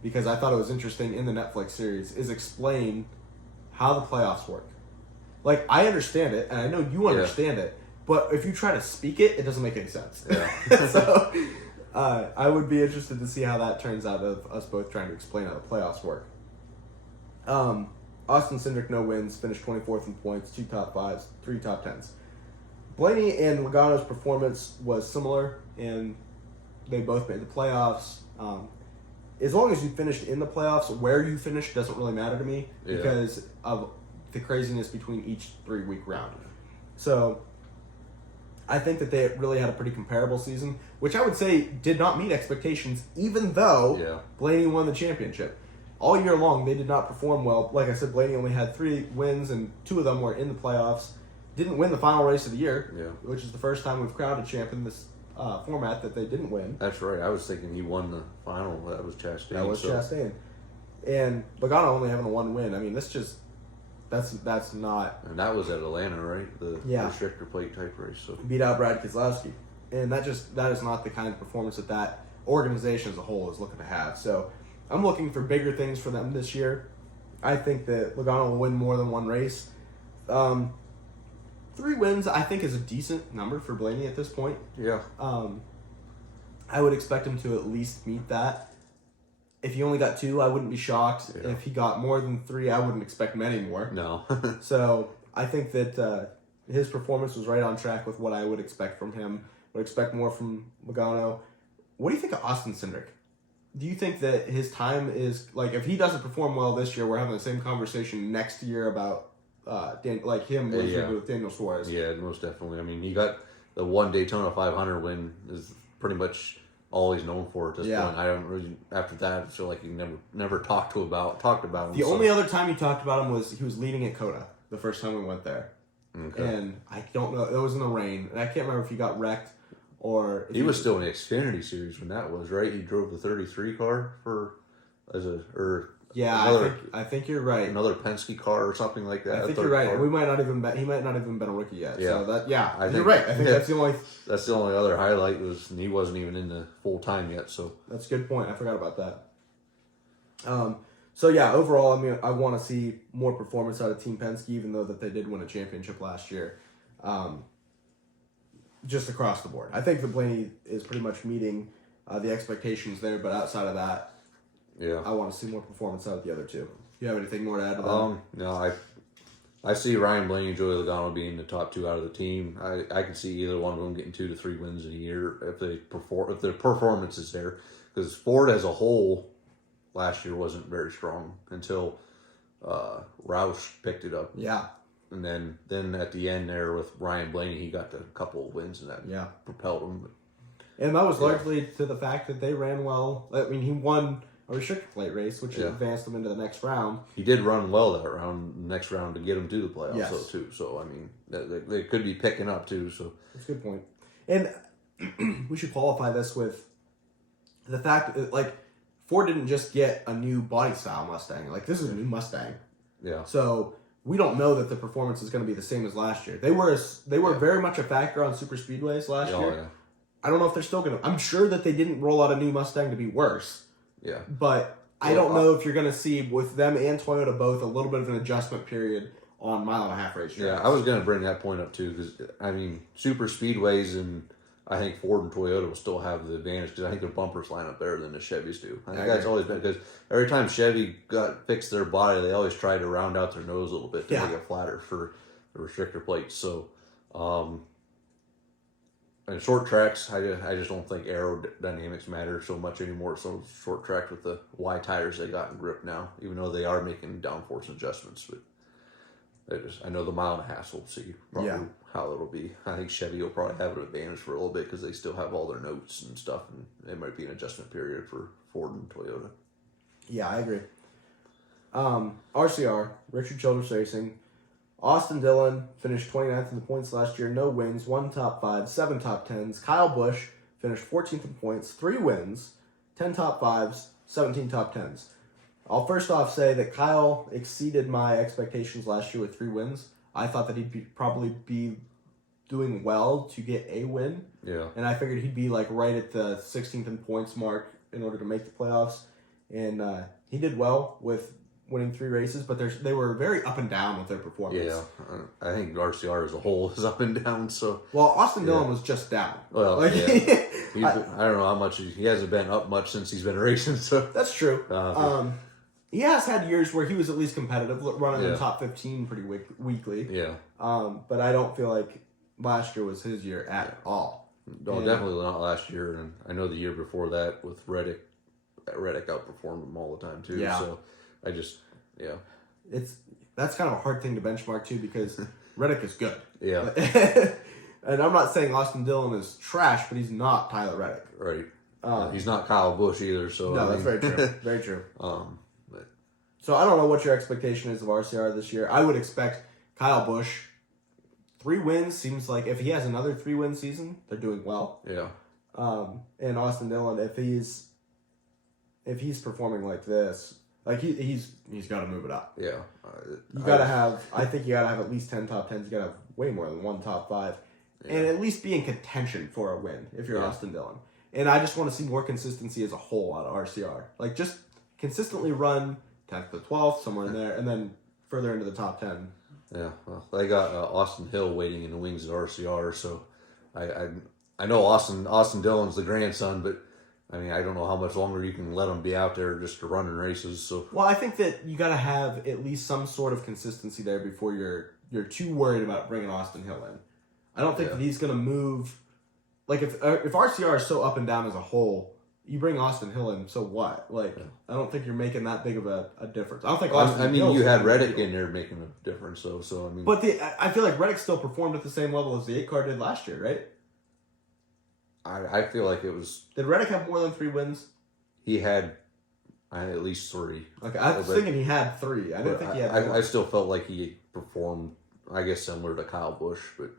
because I thought it was interesting in the Netflix series, is explain how the playoffs work. Like, I understand it, and I know you understand it, but if you try to speak it, it doesn't make any sense. Yeah. So, I would be interested to see how that turns out of us both trying to explain how the playoffs work. Austin Cindric, no wins, finished 24th in points, 2 top 5s, 3 top 10s. Blaney and Logano's performance was similar, and they both made the playoffs. As long as you finished in the playoffs, where you finished doesn't really matter to me because of the craziness between each 3-week round. So I think that they really had a pretty comparable season, which I would say did not meet expectations, even though Blaney won the championship. All year long, they did not perform well. Like I said, Blaney only had 3 wins, and 2 of them were in the playoffs. Didn't win the final race of the year, which is the first time we've crowned a champ in this format that they didn't win. That's right. I was thinking he won the final. That was Chastain. Chastain. And Logano only having 1 win. I mean, that's not... And that was at Atlanta, right? The restrictor plate type race. So beat out Brad Keselowski. And that is not the kind of performance that organization as a whole is looking to have. So I'm looking for bigger things for them this year. I think that Logano will win more than 1 race. 3 wins, I think, is a decent number for Blaney at this point. Yeah. I would expect him to at least meet that. If he only got 2, I wouldn't be shocked. Yeah. If he got more than 3, I wouldn't expect many more. No. So I think that his performance was right on track with what I would expect from him. Would expect more from Logano. What do you think of Austin Cindric? Do you think that his time is, like, if he doesn't perform well this year, we're having the same conversation next year about him with Daniel Suarez? Yeah, most definitely. I mean, he got the 1 Daytona 500 win is pretty much all he's known for at this point. I don't really, after that, I feel like he never talked about him. The only other time he talked about him was he was leading at COTA the first time we went there. Okay. And I don't know, it was in the rain, and I can't remember if he got wrecked or he was still in the Xfinity series when that was, right? He drove the 33 car I think you're right. Another Penske car or something like that. I think you're right. He might not even been a rookie yet. Yeah. So you're right. I think that's the only other highlight was he wasn't even in the full time yet. So that's a good point. I forgot about that. So yeah, overall, I mean, I want to see more performance out of Team Penske, even though that they did win a championship last year. Just across the board, I think that Blaney is pretty much meeting the expectations there. But outside of that, yeah, I want to see more performance out of the other two. Do you have anything more to add to that? No, I see Ryan Blaney and Joey Logano being the top two out of the team. I can see either one of them getting 2 to 3 wins in a year if their performance is there. Because Ford as a whole last year wasn't very strong until Roush picked it up. Yeah. And then at the end there with Ryan Blaney, he got a couple of wins and that propelled him. And that was largely to the fact that they ran well. I mean, he won a restrictor plate race, which advanced him into the next round. He did run well next round to get him to the playoffs, yes. too. So, I mean, they could be picking up, too. So that's a good point. And we should qualify this with the fact that, like, Ford didn't just get a new body style Mustang. Like, this is a new Mustang. Yeah. So we don't know that the performance is going to be the same as last year. They were very much a factor on super speedways last year. Yeah. I don't know if they're still going to. I'm sure that they didn't roll out a new Mustang to be worse. Yeah. But I don't know if you're going to see with them and Toyota both a little bit of an adjustment period on mile-and-a-half race tracks. Yeah, I was going to bring that point up too because I mean super speedways and I think Ford and Toyota will still have the advantage because I think their bumpers line up better than the Chevys do. I think that's always been because every time Chevy fixed their body, they always tried to round out their nose a little bit to make it flatter for the restrictor plates. So, and short tracks, I just don't think aerodynamics matter so much anymore. So short tracks with the Y tires they got in grip now, even though they are making downforce adjustments, but. I know the mile-and-a-half, we'll see probably how it'll be. I think Chevy will probably have an advantage for a little bit because they still have all their notes and stuff, and it might be an adjustment period for Ford and Toyota. Yeah, I agree. RCR, Richard Childress Racing. Austin Dillon finished 29th in the points last year, no wins, 1 top 5, 7 top 10s. Kyle Busch finished 14th in points, 3 wins, 10 top 5s, 17 top 10s. I'll first off say that Kyle exceeded my expectations last year with 3 wins. I thought that he'd probably be doing well to get a win. Yeah. And I figured he'd be like right at the 16th in points mark in order to make the playoffs. And he did well with winning 3 races, but they were very up and down with their performance. Yeah, I think RCR as a whole is up and down. So Austin Dillon was just down. Well, I don't know how much he hasn't been up much since he's been racing. So that's true. He has had years where he was at least competitive, running in the top 15 pretty weekly. Yeah. But I don't feel like last year was his year at all. No, definitely not last year, and I know the year before that with Reddick outperformed him all the time too. Yeah. So that's kind of a hard thing to benchmark too because Reddick is good. Yeah. And I'm not saying Austin Dillon is trash, but he's not Tyler Reddick. Right. He's not Kyle Busch either. So no, that's very true. Very true. So I don't know what your expectation is of RCR this year. I would expect Kyle Busch 3 wins. Seems like if he has another 3-win season, they're doing well. Yeah. And Austin Dillon, if he's performing like this, like he's got to move it up. Yeah. You got to have. I think you got to have at least 10 top 10s. You got to have way more than 1 top 5, and at least be in contention for a win if you're Austin Dillon. And I just want to see more consistency as a whole out of RCR. Like just consistently run 10th to 12th, somewhere in there, and then further into the top 10. Yeah, well, they got Austin Hill waiting in the wings at RCR, so I know Austin Dillon's the grandson, but I mean I don't know how much longer you can let him be out there just running races. So well, I think that you got to have at least some sort of consistency there before you're too worried about bringing Austin Hill in. I don't think that he's going to move. Like if RCR is so up and down as a whole. You bring Austin Hill in, so what? Like, I don't think you're making that big of a difference. I don't think Austin Hill. You had Reddick in there making a difference, so I mean. But I feel like Reddick still performed at the same level as the 8 car did last year, right? I feel like it was. Did Reddick have more than 3 wins? He had at least 3. Okay, I was thinking he had 3. I didn't think he had. I still felt like he performed, I guess, similar to Kyle Busch, but.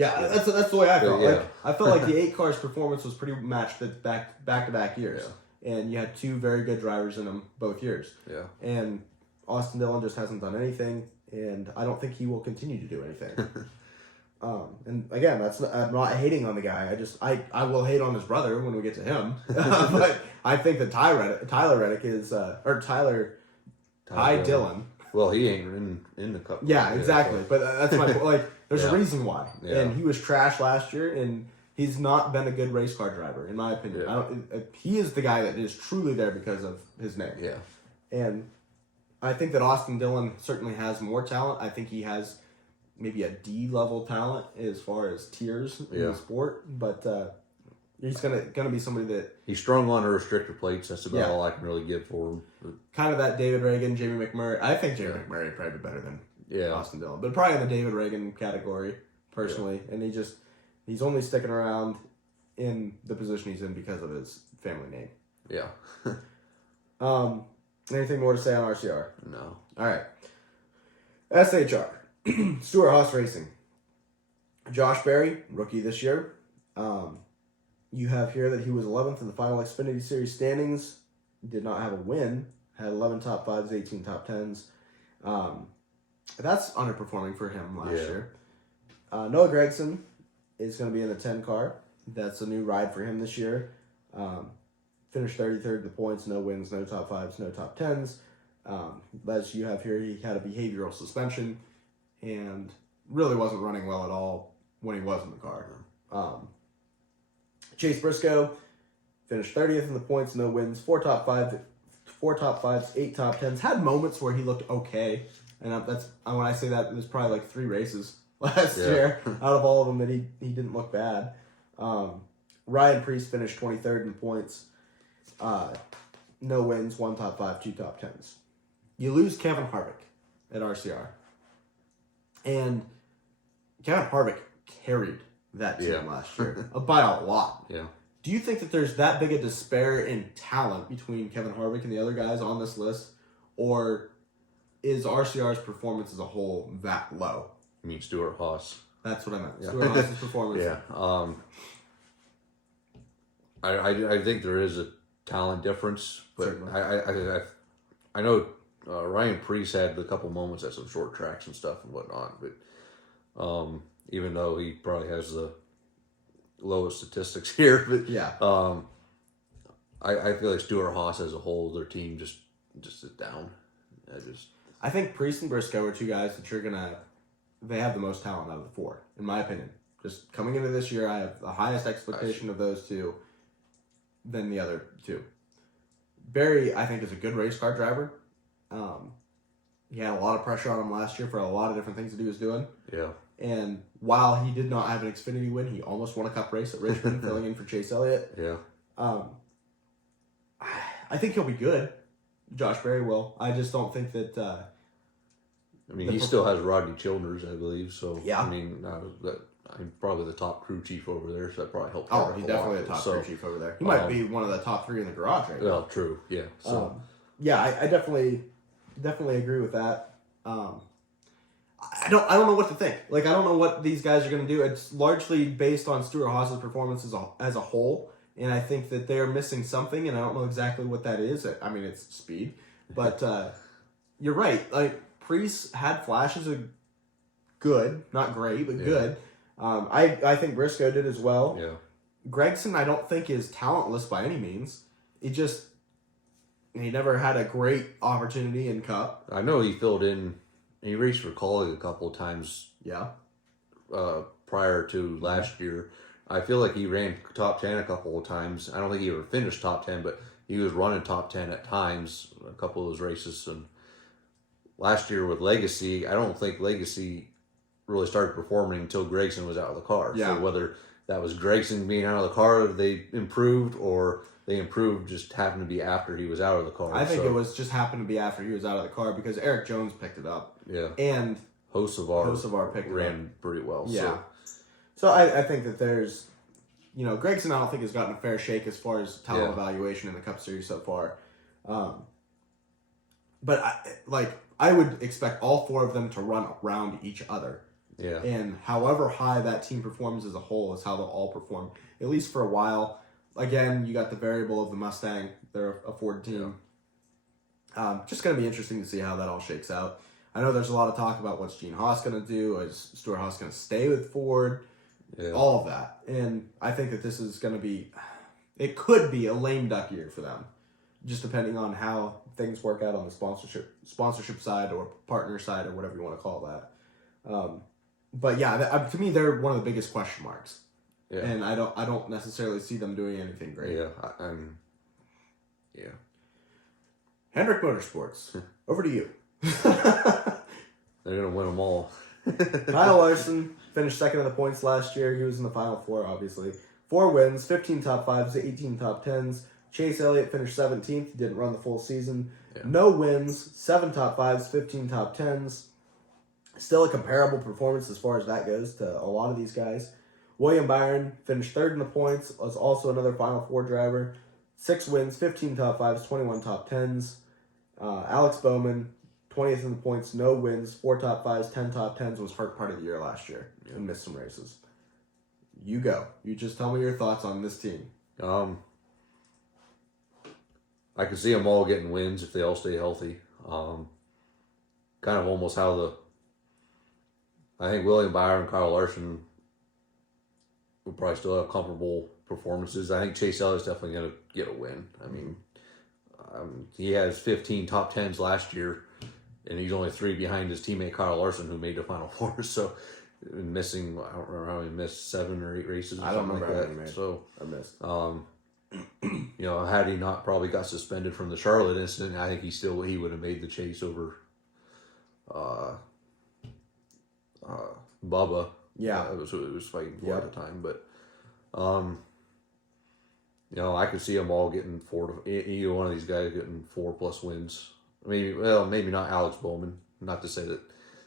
Yeah, that's the way I felt. Yeah. Like I felt like the 8 cars' performance was pretty matched back to back years, and you had 2 very good drivers in them both years. Yeah. And Austin Dillon just hasn't done anything, and I don't think he will continue to do anything. And again, I'm not hating on the guy. I will hate on his brother when we get to him. But I think that Tyler Reddick is Ty Dillon. Well, he ain't in the cup. Yeah, exactly. But that's my point. Like, there's a reason why. Yeah. And he was trash last year, and he's not been a good race car driver, in my opinion. Yeah. He is the guy that is truly there because of his name. Yeah. And I think that Austin Dillon certainly has more talent. I think he has maybe a D level talent as far as tiers in the sport, but he's gonna be somebody that he's strong on the restrictor plates. That's about all I can really give for him. Kind of that David Reagan, Jamie McMurray. I think Jamie McMurray would probably be better than Austin Dillon, but probably in the David Reagan category personally. And he's only sticking around in the position he's in because of his family name. Yeah. Anything more to say on RCR? No. All right. SHR. Stewart Haas Racing. Josh Berry, rookie this year. You have here that he was 11th in the final Xfinity Series standings. Did not have a win. Had 11 top 5s, 18 top 10s. That's underperforming for him last year. Noah Gragson is going to be in the 10 car. That's a new ride for him this year. Finished 33rd in the points, no wins, no top 5s, no top 10s. As you have here, he had a behavioral suspension and really wasn't running well at all when he was in the car. Chase Briscoe finished 30th in the points, no wins, 4 top 5s, 8 top 10s. Had moments where he looked okay, and when I say that, it was probably like 3 races last year out of all of them that he didn't look bad. Ryan Preece finished 23rd in points. No wins, 1 top 5, 2 top 10s. You lose Kevin Harvick at RCR. And Kevin Harvick carried that team last year by a lot. Yeah. Do you think that there's that big a despair in talent between Kevin Harvick and the other guys on this list? Or is RCR's performance as a whole that low? I mean, Stewart Haas. That's what I meant. Stewart Haas's performance. Yeah. I think there is a talent difference, but I know Ryan Preece had a couple moments at some short tracks and stuff and whatnot, but even though he probably has the lowest statistics here, but I feel like Stewart Haas as a whole, their team just is down. I think Preece and Briscoe are 2 guys that they have the most talent out of the 4, in my opinion. Just coming into this year, I have the highest expectation of those 2 than the other 2. Barry, I think, is a good race car driver. He had a lot of pressure on him last year for a lot of different things that he was doing. Yeah. And while he did not have an Xfinity win, he almost won a Cup race at Richmond, filling in for Chase Elliott. Yeah. I think he'll be good. Josh Berry will. I just don't think that... I mean, he still has Rodney Childers, I believe. So, yeah. I mean, I'm probably the top crew chief over there, so that probably helped. Oh, he's definitely a top crew chief over there. He might be one of the top 3 in the garage right now. Well, true. Yeah. So, I definitely agree with that. I don't know what to think. Like, I don't know what these guys are going to do. It's largely based on Stewart Haas's performance as a whole, and I think that they're missing something, and I don't know exactly what that is. I mean, it's speed, but you're right. Like, Preece had flashes of good, not great, but good. I think Briscoe did as well. Yeah. Gregson, I don't think is talentless by any means. He never had a great opportunity in Cup. I know he filled in. He raced for Colleague a couple of times. Yeah. Prior to last year, I feel like he ran top 10 a couple of times. I don't think he ever finished top 10, but he was running top 10 at times. A couple of those races, and last year with Legacy, I don't think Legacy really started performing until Gregson was out of the car. Yeah. So whether that was Gregson being out of the car, they improved, or they improved just happened to be after he was out of the car. I think it was just happened to be after he was out of the car because Eric Jones picked it up. Yeah. And Hocevar picked it ran up. pretty well. Yeah. So I think that there's, Gregson I don't think has gotten a fair shake as far as talent evaluation in the Cup Series so far. But I would expect all 4 of them to run around each other. Yeah. And however high that team performs as a whole is how they'll all perform, at least for a while. Again, you got the variable of the Mustang. They're a Ford team. Just going to be interesting to see how that all shakes out. I know there's a lot of talk about what's Gene Haas going to do. Is Stuart Haas going to stay with Ford? Yeah. All of that. And I think that this is going to be, it could be a lame duck year for them, just depending on how things work out on the sponsorship side or partner side or whatever you want to call that. But yeah, to me, they're one of the biggest question marks. Yeah. And I don't necessarily see them doing anything great. Yeah. Hendrick Motorsports, over to you. They're going to win them all. Kyle Larson finished second in the points last year. He was in the Final Four, obviously. 4 wins, 15 top 5s, 18 top 10s. Chase Elliott finished 17th. He didn't run the full season. Yeah. No wins, 7 top 5s, 15 top 10s. Still a comparable performance as far as that goes to a lot of these guys. William Byron finished 3rd in the points, was also another Final Four driver. 6 wins, 15 top 5s, 21 top 10s. Alex Bowman, 20th in the points, no wins, 4 top 5s, 10 top 10s, was hurt part of the year last year and missed some races. You go. You just tell me your thoughts on this team. I can see them all getting wins if they all stay healthy. Kind of almost how I think William Byron and Kyle Larson will probably still have comparable performances. I think Chase Elliott's definitely going to get a win. I mean, he has 15 top 10s last year, and he's only 3 behind his teammate Kyle Larson, who made the Final Four. So, missing, I don't remember how he missed 7 or 8 races. Or I don't something remember like how that. many So, I missed. Had he not probably got suspended from the Charlotte incident, I think he would have made the chase over Bubba. Yeah. It was fighting for at the time, but I could see them all getting either one of these guys getting 4+ wins. Maybe not Alex Bowman. Not to say that.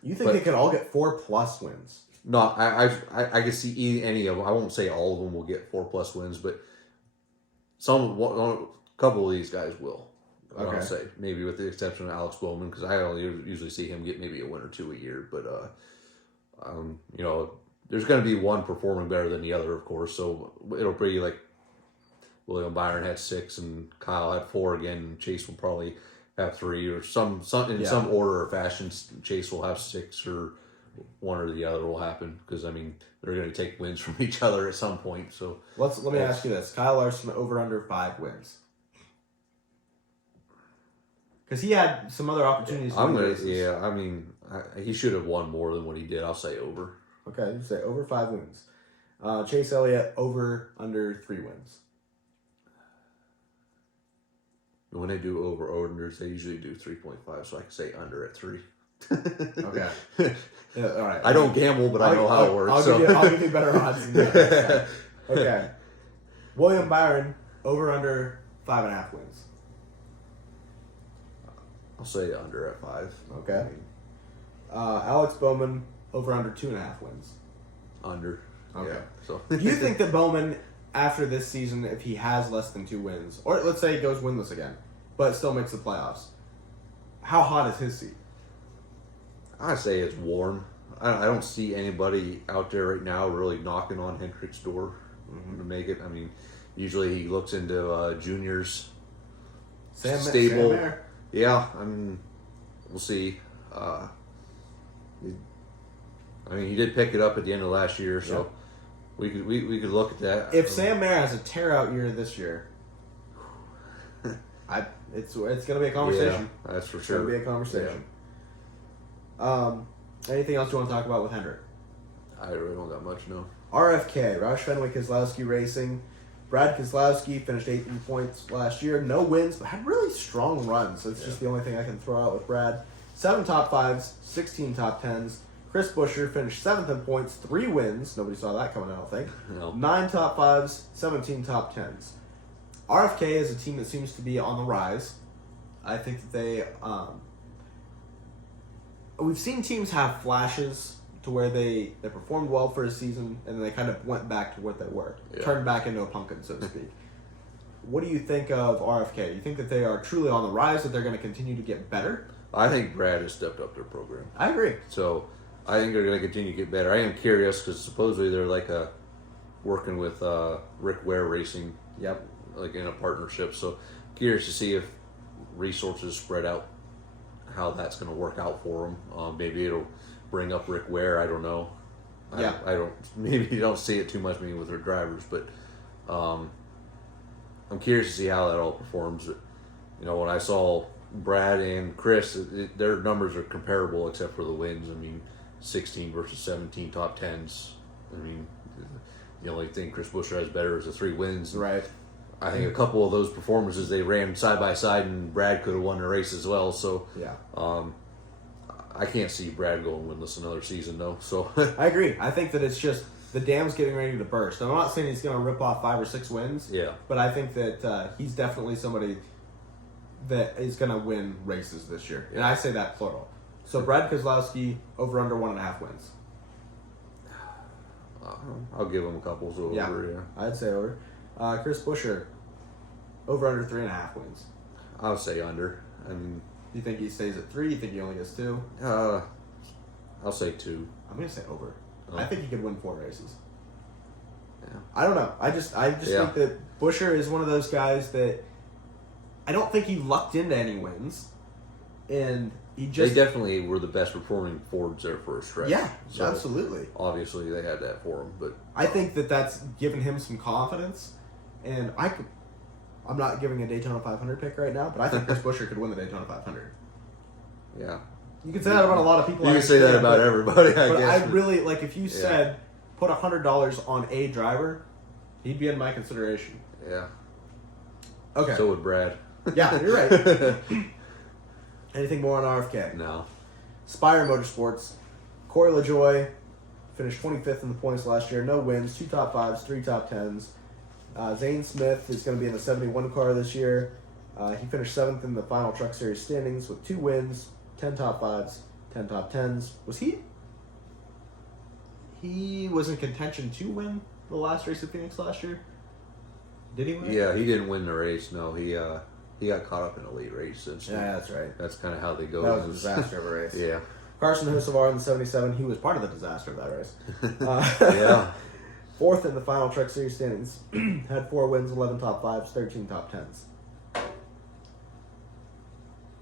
You think they could all get 4+ wins? No, I could see any of them. I won't say all of them will get 4+ wins, but a couple of these guys will. Okay. I'll say maybe with the exception of Alex Bowman, because I only usually see him get maybe a win or 2 a year. But there's going to be one performing better than the other, of course. So it'll be like William Byron had 6 and Kyle had 4 again. And Chase will probably have 3 or some some order or fashion. Chase will have 6 or one or the other will happen, because I mean they're going to take wins from each other at some point. So let me ask you this: Kyle Larson over under 5 wins, because he had some other opportunities. He should have won more than what he did. I'll say over. Okay, you say over 5 wins. Chase Elliott over under 3 wins. When they do over-unders, they usually do 3.5, so I can say under at 3. Okay. Yeah, all right. I don't gamble, but I know how it works. I'll give you better odds than that. Okay. William Byron, over under 5.5 wins. I'll say under at 5. Okay. Alex Bowman, over under 2.5 wins. Under. Okay. Yeah, so. Do you think that Bowman, after this season, if he has less than 2 wins, or let's say he goes winless again, but still makes the playoffs, how hot is his seat? I say it's warm. I don't see anybody out there right now really knocking on Hendrick's door to make it. I mean, usually he looks into juniors, stable. Sam Yeah, I mean, we'll see. He did pick it up at the end of last year, so we could look at that. If Sam Mayer has a tear out year this year, it's going to be a conversation. Yeah, that's for It's sure. going to be a conversation. Yeah. Anything else you want to talk about with Hendrick? I really don't got much, no. RFK, Roush Fenwick Keselowski Racing. Brad Keselowski finished 8th in points last year. No wins, but had really strong runs. So it's just the only thing I can throw out with Brad. 7 top 5s, 16 top 10s. Chris Buescher finished 7th in points, 3 wins. Nobody saw that coming, I don't think. No. 9 top 5s, 17 top 10s. RFK is a team that seems to be on the rise. I think that they... we've seen teams have flashes to where they performed well for a season and then they kind of went back to what they were. Yeah. Turned back into a pumpkin, so to speak. What do you think of RFK? Do you think that they are truly on the rise, that they're going to continue to get better? I think Brad has stepped up their program. I agree. So, I think they're going to continue to get better. I am curious because supposedly they're like working with Rick Ware Racing, Yep. like in a partnership. So curious to see if resources spread out, how that's going to work out for them. Maybe it'll bring up Rick Ware. I don't know. Yeah. I don't. Maybe you don't see it too much, maybe with their drivers, but I'm curious to see how that all performs. You know, when I saw Brad and Chris, their numbers are comparable except for the wins. I mean, 16 versus 17 top tens. I mean, the only thing Chris Buescher has better is the 3 wins. Right. I think a couple of those performances they ran side by side, and Brad could have won the race as well. So Yeah. I can't see Brad going winless another season though. So I agree. I think that it's just the dam's getting ready to burst. I'm not saying he's going to rip off 5 or 6 wins. Yeah. But I think that he's definitely somebody that is going to win races this year, and I say that plural. So Brad Keselowski over under 1.5 wins. I'll give him a couple. So Yeah. over, yeah. I'd say over. Chris Buescher over under 3.5 wins. I'll say under. I mean, Do you think he stays at 3? You think he only gets 2? I'll say 2. I'm going to say over. Oh. I think he could win 4 races. Yeah. I don't know. I just Yeah. think that Buescher is one of those guys that I don't think he lucked into any wins, and he just They definitely were the best performing Fords there for a stretch. yeah, So absolutely. obviously they had that for him, but I think that that's given him some confidence, and I'm not giving a Daytona 500 pick right now, but I think Chris Buescher could win the Daytona 500. yeah. You can say that about a lot of people. You can say that about everybody, I But guess. I really like if you said put $100 on a driver, he'd be in my consideration. Yeah. Okay. So would Brad. Yeah, you're right. Anything more on RFK? No. Spire Motorsports. Corey LaJoie finished 25th in the points last year. No wins, 2 top 5s, 3 top 10s. Zane Smith is going to be in the 71 car this year. He finished 7th in the final Truck Series standings with 2 wins, 10 top 5s, 10 top 10s. Was he? He was in contention to win the last race at Phoenix last year? Did he win? Yeah, he didn't win the race. No, he got caught up in a late race. Yeah, that's right. That's kind of how they go. That was a disaster of a race. Yeah. Carson Hocevar in the 77, he was part of the disaster of that race. Yeah. 4th in the final Truck Series standings. Had 4 wins, 11 top 5s, 13 top 10s.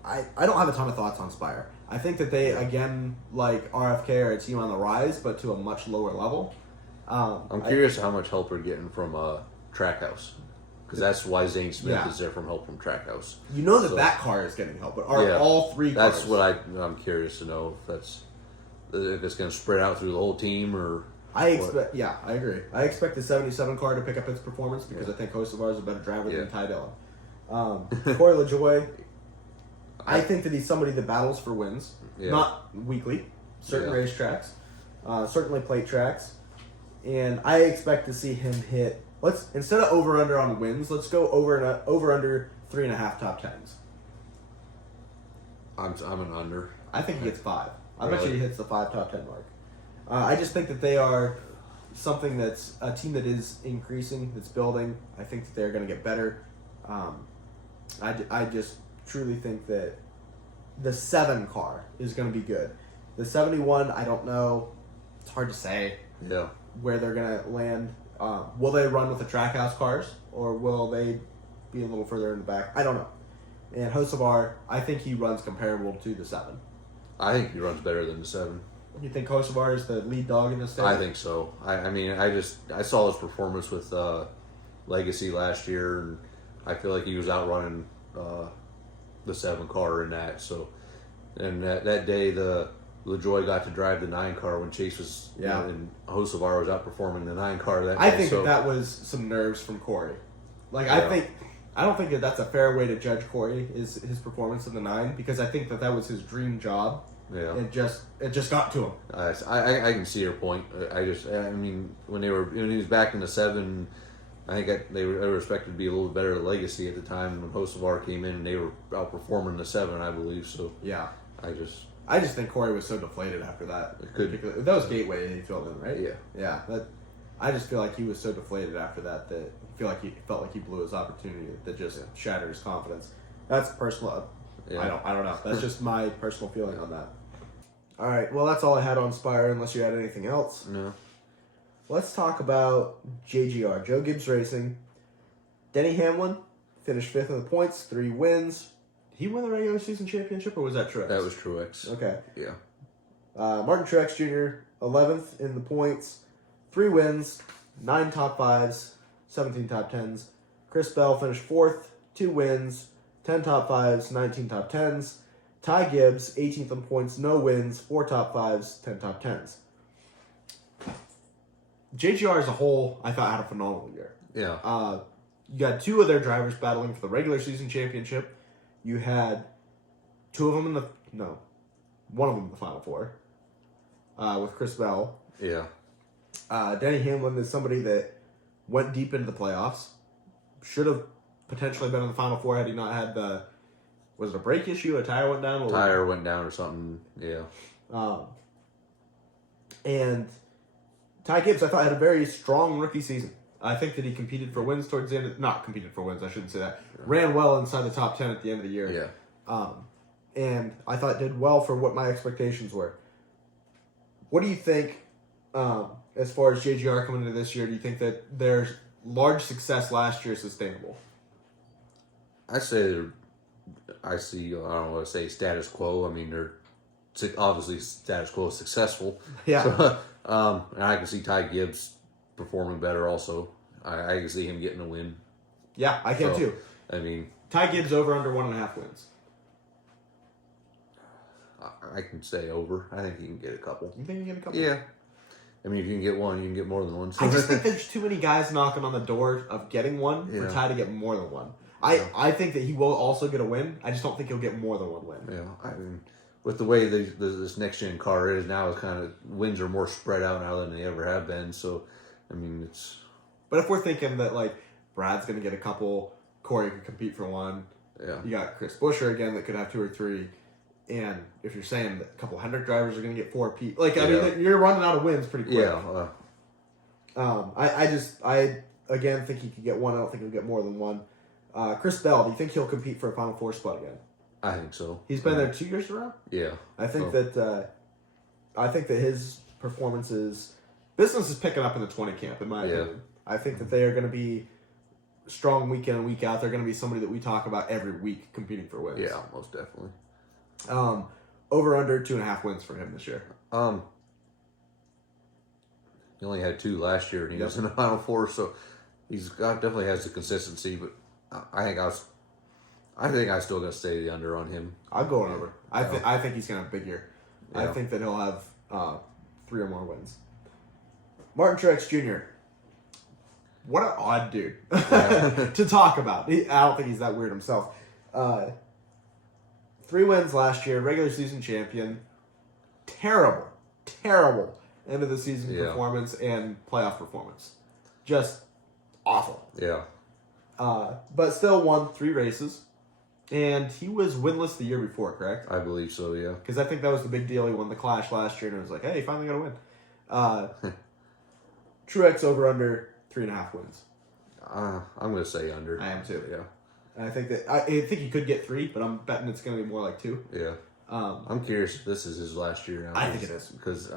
I don't have a ton of thoughts on Spire. I think that they, again, like RFK, are a team on the rise, but to a much lower level. I'm curious how much help they're getting from Trackhouse. Because that's why Zane Smith Yeah. is there from help from Trackhouse. You know that So- that car is getting help, but are all 3 cars? That's what I'm curious to know if it's going to spread out through the whole team or. I expect, yeah, I agree. I expect the 77 car to pick up its performance because I think Hocevar is a better driver than Ty Dillon. Corey LaJoie, I think that he's somebody that battles for wins, not weekly, certain racetracks, certainly plate tracks, and I expect to see him hit. Instead of over under on wins, let's go over under 3.5 top 10s. I'm an under. I think he gets 5. I bet Really? you he hits the 5 top 10 mark. I just think that they are something that's a team that is increasing, that's building. I think that they're going to get better. I just truly think that the 7 car is going to be good. The 71, I don't know. It's hard to say Yeah. where they're going to land. Will they run with the Trackhouse cars, or will they be a little further in the back? I don't know. And Hocevar, I think he runs comparable to the 7. I think he runs better than the 7. You think Hocevar is the lead dog in this state? I think so. I mean, I saw his performance with Legacy last year, and I feel like he was outrunning the 7 car in that. So, and that day, the LaJoie got to drive the 9 car when Chase was, and Hocevar was outperforming the 9 car that day. I think that was some nerves from Corey. Like, I don't think that that's a fair way to judge Corey, is his performance in the 9, because I think that was his dream job. Yeah. It just got to him. I can see your point. I mean, when he was back in the 7, I think they were expected to be a little better at Legacy at the time when Hocevar came in, and they were outperforming the 7, I believe. So Yeah. I just think Corey was so deflated after that. It could- That was Gateway he filled in, right? Yeah. Yeah. I just feel like he was so deflated after that he felt like he blew his opportunity that just shattered his confidence. That's personal. Yeah. I don't know. That's just my personal feeling on that. All right. Well, that's all I had on Spire, unless you had anything else. No. Let's talk about JGR, Joe Gibbs Racing. Denny Hamlin finished 5th in the points, 3 wins. Did he win the regular season championship, or was that Truex? That was Truex. Okay. Yeah. Martin Truex Jr., 11th in the points, 3 wins, 9 top 5s, 17 top 10s. Chris Bell finished 4th, 2 wins, 10 top 5s, 19 top 10s. Ty Gibbs, 18th in points, no wins, 4 top 5s, 10 top 10s. JGR as a whole, I thought, had a phenomenal year. Yeah. You got 2 of their drivers battling for the regular season championship. You had 2 of them one of them in the Final Four with Chris Bell. Yeah. Denny Hamlin is somebody that went deep into the playoffs. Should have potentially been in the Final Four had he not had was it a brake issue? A tire went down? Tire went down or something. Yeah. And Ty Gibbs, I thought, had a very strong rookie season. I think that he competed for wins towards the end. Not competed for wins, I shouldn't say that. Ran well inside the top 10 at the end of the year. Yeah. And I thought did well for what my expectations were. What do you think, as far as JGR coming into this year? Do you think that their large success last year is sustainable? I see, I don't want to say status quo. I mean, they're obviously status quo is successful. Yeah. So, and I can see Ty Gibbs performing better also. I can see him getting a win. Yeah, I can too. I mean, Ty Gibbs over under 1.5 wins. I can say over. I think he can get a couple. You think he can get a couple? Yeah. I mean, if you can get one, you can get more than one. I just think there's too many guys knocking on the door of getting one for Ty to get more than one. I think that he will also get a win. I just don't think he'll get more than one win. Yeah, I mean, with the way this next gen car is now, it's kind of wins are more spread out now than they ever have been. So, I mean, it's. But if we're thinking that like Brad's going to get a couple, Corey could compete for one. Yeah. You got Chris Buescher again that could have 2 or 3. And if you're saying that a couple Hendrick drivers are going to get 4 people, I mean, you're running out of wins pretty quick. Yeah. I again think he could get one. I don't think he'll get more than one. Chris Bell, do you think he'll compete for a Final Four spot again? I think so. He's been there 2 years in a row. Yeah. I think that his performances, business is picking up in the 20 camp, in my opinion. I think that they are going to be strong week in and week out. They're going to be somebody that we talk about every week competing for wins. Yeah, most definitely. Over under 2.5 wins for him this year. He only had 2 last year, and he was in the Final Four, so definitely has the consistency. But I think I still gonna stay the under on him. I'm going over. I think he's gonna have a big year. Yeah. I think that he'll have 3 or more wins. Martin Truex Jr. What an odd dude to talk about. I don't think he's that weird himself. 3 wins last year, regular season champion. Terrible end of the season performance and playoff performance. Just awful. Yeah. But still won 3 races. And he was winless the year before, correct? I believe so, yeah. Because I think that was the big deal. He won the Clash last year and it was like, hey, he finally got a win. Truex over under 3.5 wins. I'm going to say under. I am too. Yeah. And I think he could get 3, but I'm betting it's going to be more like 2. Yeah. I'm curious if this is his last year now. I think it is. Because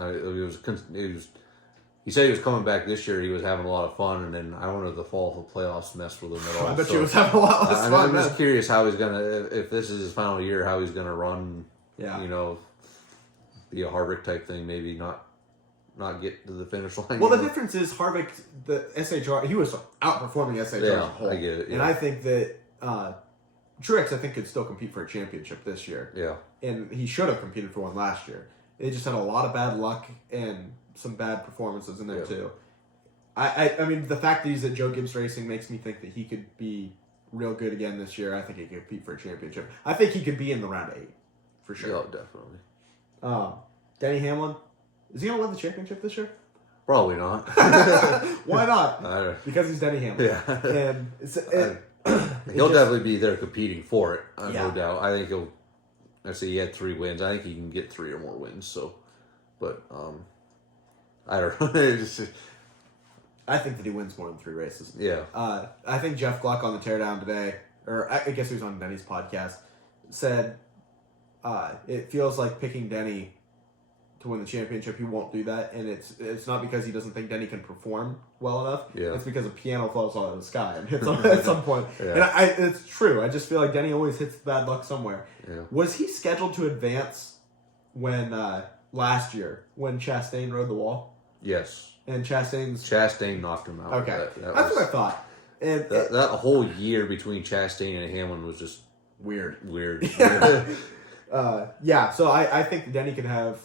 he said he was coming back this year. He was having a lot of fun, and then I wonder if the fall playoffs messed with him at all. I bet he was having a lot less fun. I'm just curious how he's gonna, if this is his final year, how he's gonna run. Yeah. You know, be a Harvick type thing, maybe not get to the finish line. Well, the difference is Harvick, the SHR, he was outperforming SHR as a whole. I get it. Yeah. And I think that Truex, I think, could still compete for a championship this year. Yeah. And he should have competed for one last year. They just had a lot of bad luck and some bad performances in there too. I mean, the fact that he's at Joe Gibbs Racing makes me think that he could be real good again this year. I think he could compete for a championship. I think he could be in the round 8 for sure. Yeah, definitely. Denny Hamlin, is he gonna win the championship this year? Probably not. Why not? Because he's Denny Hamlin. Yeah. And he'll definitely be there competing for it, no Yeah. doubt. I think he'll. I say he had 3 wins. I think he can get 3 or more wins. So, but I don't know. I think that he wins more than 3 races. Yeah. I think Jeff Gluck on the teardown today, or I guess he was on Denny's podcast, said it feels like picking Denny to win the championship, he won't do that. And it's not because he doesn't think Denny can perform well enough. Yeah. It's because a piano falls out of the sky and hits him at some point. Yeah. And it's true. I just feel like Denny always hits bad luck somewhere. Yeah. Was he scheduled to advance when last year when Chastain rode the wall? Yes. And Chastain knocked him out. Okay. That's what I thought. And that whole year between Chastain and Hamlin was just weird. Yeah. So I think Denny could have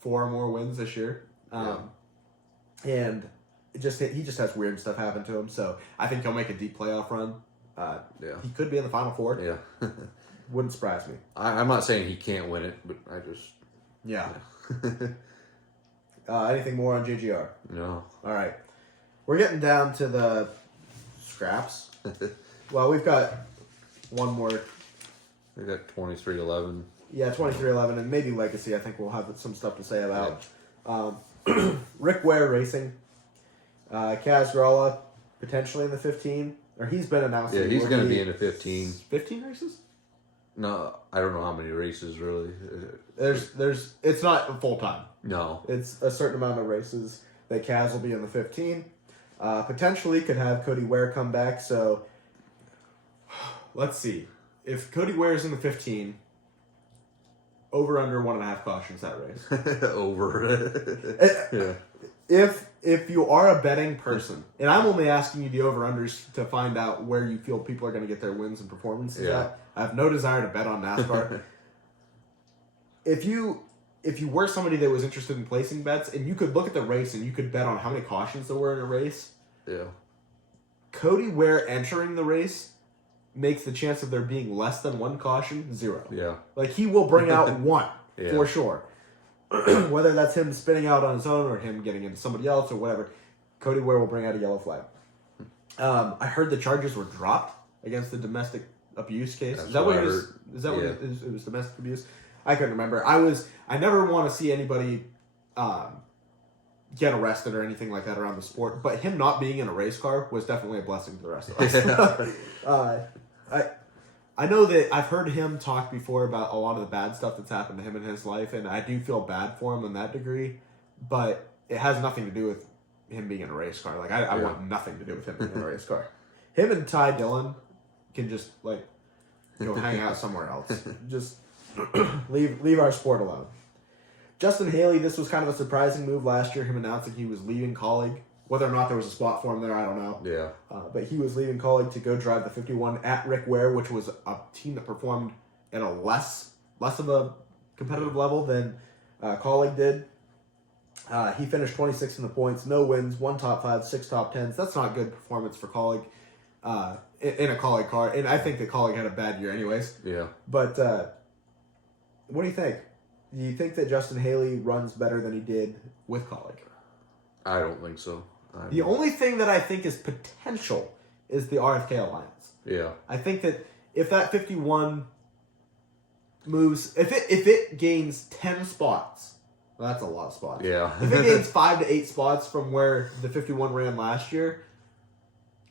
4 more wins this year. And he just has weird stuff happen to him. So I think he'll make a deep playoff run. He could be in the Final Four. Yeah. Wouldn't surprise me. I'm not saying he can't win it, but I just... Yeah. Anything more on JGR? No. All right. We're getting down to the scraps. Well, we've got one more. We got 23-11. Yeah, 23-11, and maybe Legacy. I think we'll have some stuff to say about. Rick Ware Racing. Kaz Gralla, potentially in the 15. Or he's been announced. Yeah, he's going to be in the 15. 15 races? No, I don't know how many races, really. It's not full time. No. It's a certain amount of races that Kaz will be in the 15. Potentially could have Cody Ware come back, so let's see. If Cody Ware's in the 15, over under 1.5 cautions that race. Over. Yeah. If you are a betting person, and I'm only asking you the over-unders to find out where you feel people are going to get their wins and performances at. I have no desire to bet on NASCAR. If you were somebody that was interested in placing bets, and you could look at the race and you could bet on how many cautions there were in a race, Cody Ware entering the race makes the chance of there being less than 1 caution 0. Yeah. Like, he will bring out 1 for sure. Whether that's him spinning out on his own or him getting into somebody else or whatever, Cody Ware will bring out a yellow flag. I heard the charges were dropped against the domestic abuse case. That's is that what it I was? heard. Is that what it was? Domestic abuse? I couldn't remember. I never want to see anybody get arrested or anything like that around the sport. But him not being in a race car was definitely a blessing to the rest of us. I know that I've heard him talk before about a lot of the bad stuff that's happened to him in his life, and I do feel bad for him in that degree, but it has nothing to do with him being in a race car. Like, I want nothing to do with him being in a race car. Him and Ty Dillon can just, like, go hang out somewhere else. Just leave our sport alone. Justin Haley, this was kind of a surprising move last year, him announcing he was leaving Colleague. Whether or not there was a spot for him there, I don't know. Yeah. But he was leaving Colleague to go drive the 51 at Rick Ware, which was a team that performed at a less of a competitive level than Colleague did. He finished 26th in the points, no wins, 1 top 5, 6 top 10s. That's not good performance for Colleague in a Colleague car. And I think that Colleague had a bad year anyways. Yeah. But what do you think? Do you think that Justin Haley runs better than he did with Colleague? I don't think so. The only thing that I think is potential is the RFK Alliance. Yeah. I think that if that 51 moves, if it gains 10 spots, well, that's a lot of spots. Yeah. If it gains 5 to 8 spots from where the 51 ran last year,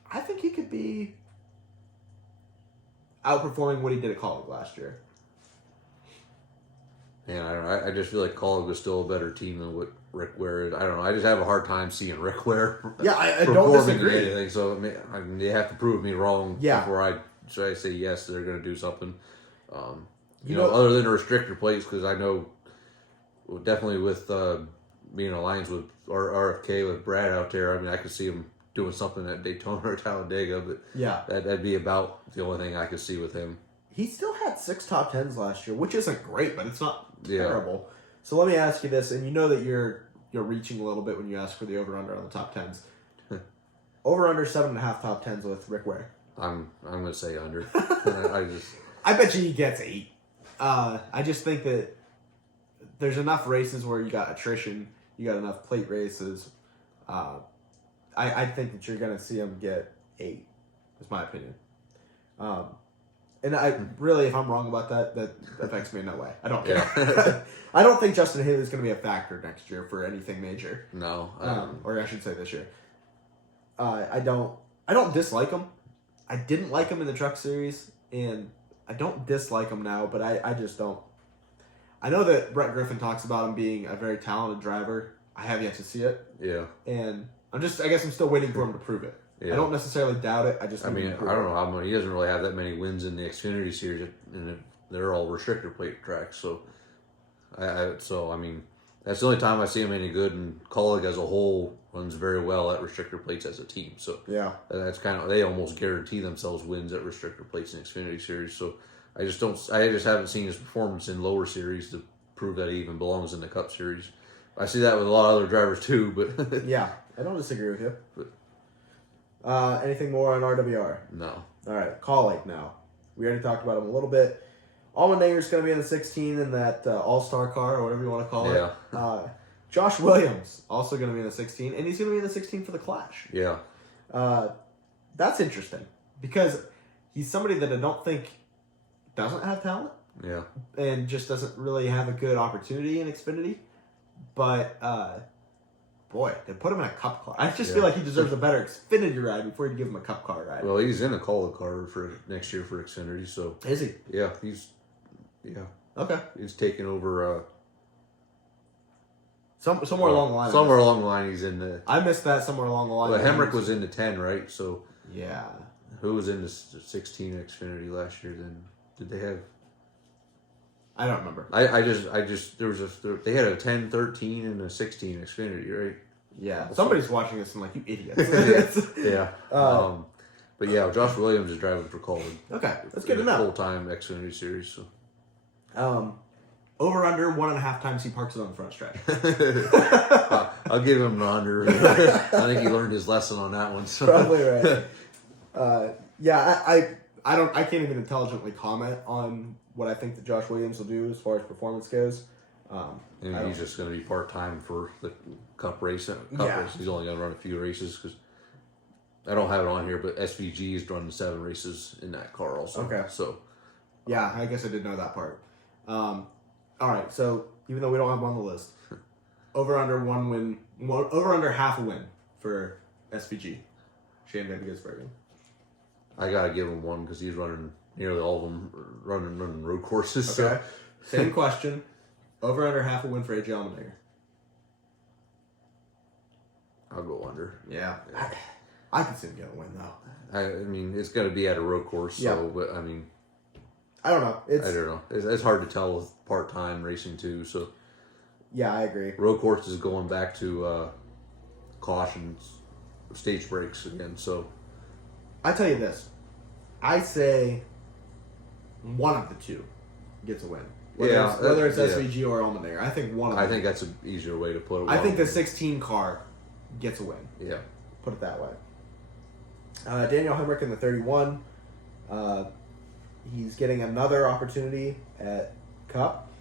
I think he could be outperforming what he did at Colleague last year. Man, I just feel like Colleague was still a better team than what Rick Ware is. I don't know. I just have a hard time seeing Rick Ware. Yeah, I don't disagree. In anything. So I mean, they have to prove me wrong before I say yes. They're going to do something. You know, other than a restrictor plates, because I know definitely with being alliance with RFK with Brad out there. I mean, I could see him doing something at Daytona or Talladega, but that'd be about the only thing I could see with him. He still had 6 top 10s last year, which isn't great, but it's not terrible. So let me ask you this, and you know that you're reaching a little bit when you ask for the over-under on the top 10s. Over-under 7.5 top 10s with Rick Ware. I'm going to say under. I bet you he gets 8. I just think that there's enough races where you got attrition, you got enough plate races. I think that you're going to see him get 8, is my opinion. And I really, if I'm wrong about that affects me in no way. I don't care. Yeah. I don't think Justin Haley is going to be a factor next year for anything major. No. Or I should say this year. I don't dislike him. I didn't like him in the Truck Series, and I don't dislike him now, but I just don't. I know that Brett Griffin talks about him being a very talented driver. I have yet to see it. Yeah. And I guess I'm still waiting for him to prove it. Yeah. I don't necessarily doubt it. I don't know how many. He doesn't really have that many wins in the Xfinity Series, and they're all restrictor plate tracks. So, that's the only time I see him any good. And Kaulig as a whole runs very well at restrictor plates as a team. So yeah, that's they almost guarantee themselves wins at restrictor plates in Xfinity Series. So I just haven't seen his performance in lower series to prove that he even belongs in the Cup Series. I see that with a lot of other drivers too, but yeah, I don't disagree with you. Anything more on RWR? No. All right, Kaulig now. We already talked about him a little bit. Allmendinger's going to be in the 16 in that all-star car, or whatever you want to call it. Josh Williams, also going to be in the 16, and he's going to be in the 16 for the Clash. Yeah. That's interesting, because he's somebody that I don't think doesn't have talent. Yeah. And just doesn't really have a good opportunity in Xfinity. But, boy, they put him in a Cup car. I just feel like he deserves a better Xfinity ride before you give him a Cup car ride. Well, he's in a Kaulig car for next year for Xfinity, so... Is he? Yeah, Okay. He's taking over... somewhere along the line. Somewhere along the line he's in the... I missed that somewhere along the line. Well, Hemrick was in the 10, right? So... Yeah. Who was in the 16 Xfinity last year then? Did they have... I don't remember. They had a 10, 13, and a 16 Xfinity, right? Yeah. Somebody's watching this and like, you idiots. Yeah. But yeah, Josh Williams is driving for Kaulig. Okay. That's good to know. Full-time Xfinity Series, so... Over under 1.5 times he parks it on the front stretch. I'll give him an under. I think he learned his lesson on that one. So. Probably right. I can't even intelligently comment on what I think that Josh Williams will do as far as performance goes. He's just going to be part-time for the Cup race. He's only going to run a few races because I don't have it on here, but SVG is running 7 races in that car also. Okay. So, yeah, I guess I did know that part. All right, so even though we don't have him on the list, over under half a win for SVG, Shane Van Gisbergen. I gotta give him one because he's running nearly all of them running road courses. Okay. So. Same question. Over under half a win for AJ Allmendinger. I'll go under. Yeah. I could see him getting a win though. I mean, it's gonna be at a road course, so but I mean. I don't know. I don't know. It's hard to tell with part-time racing too. So, yeah, I agree. Road course is going back to cautions, stage breaks again. So, I tell you this, I say one of the two gets a win. Whether it's SVG or Allmendinger, I think one of them. I think that's an easier way to put it. I think the 16 car gets a win. Yeah. Put it that way. Daniel Hemrick in the 31. He's getting another opportunity at Cup.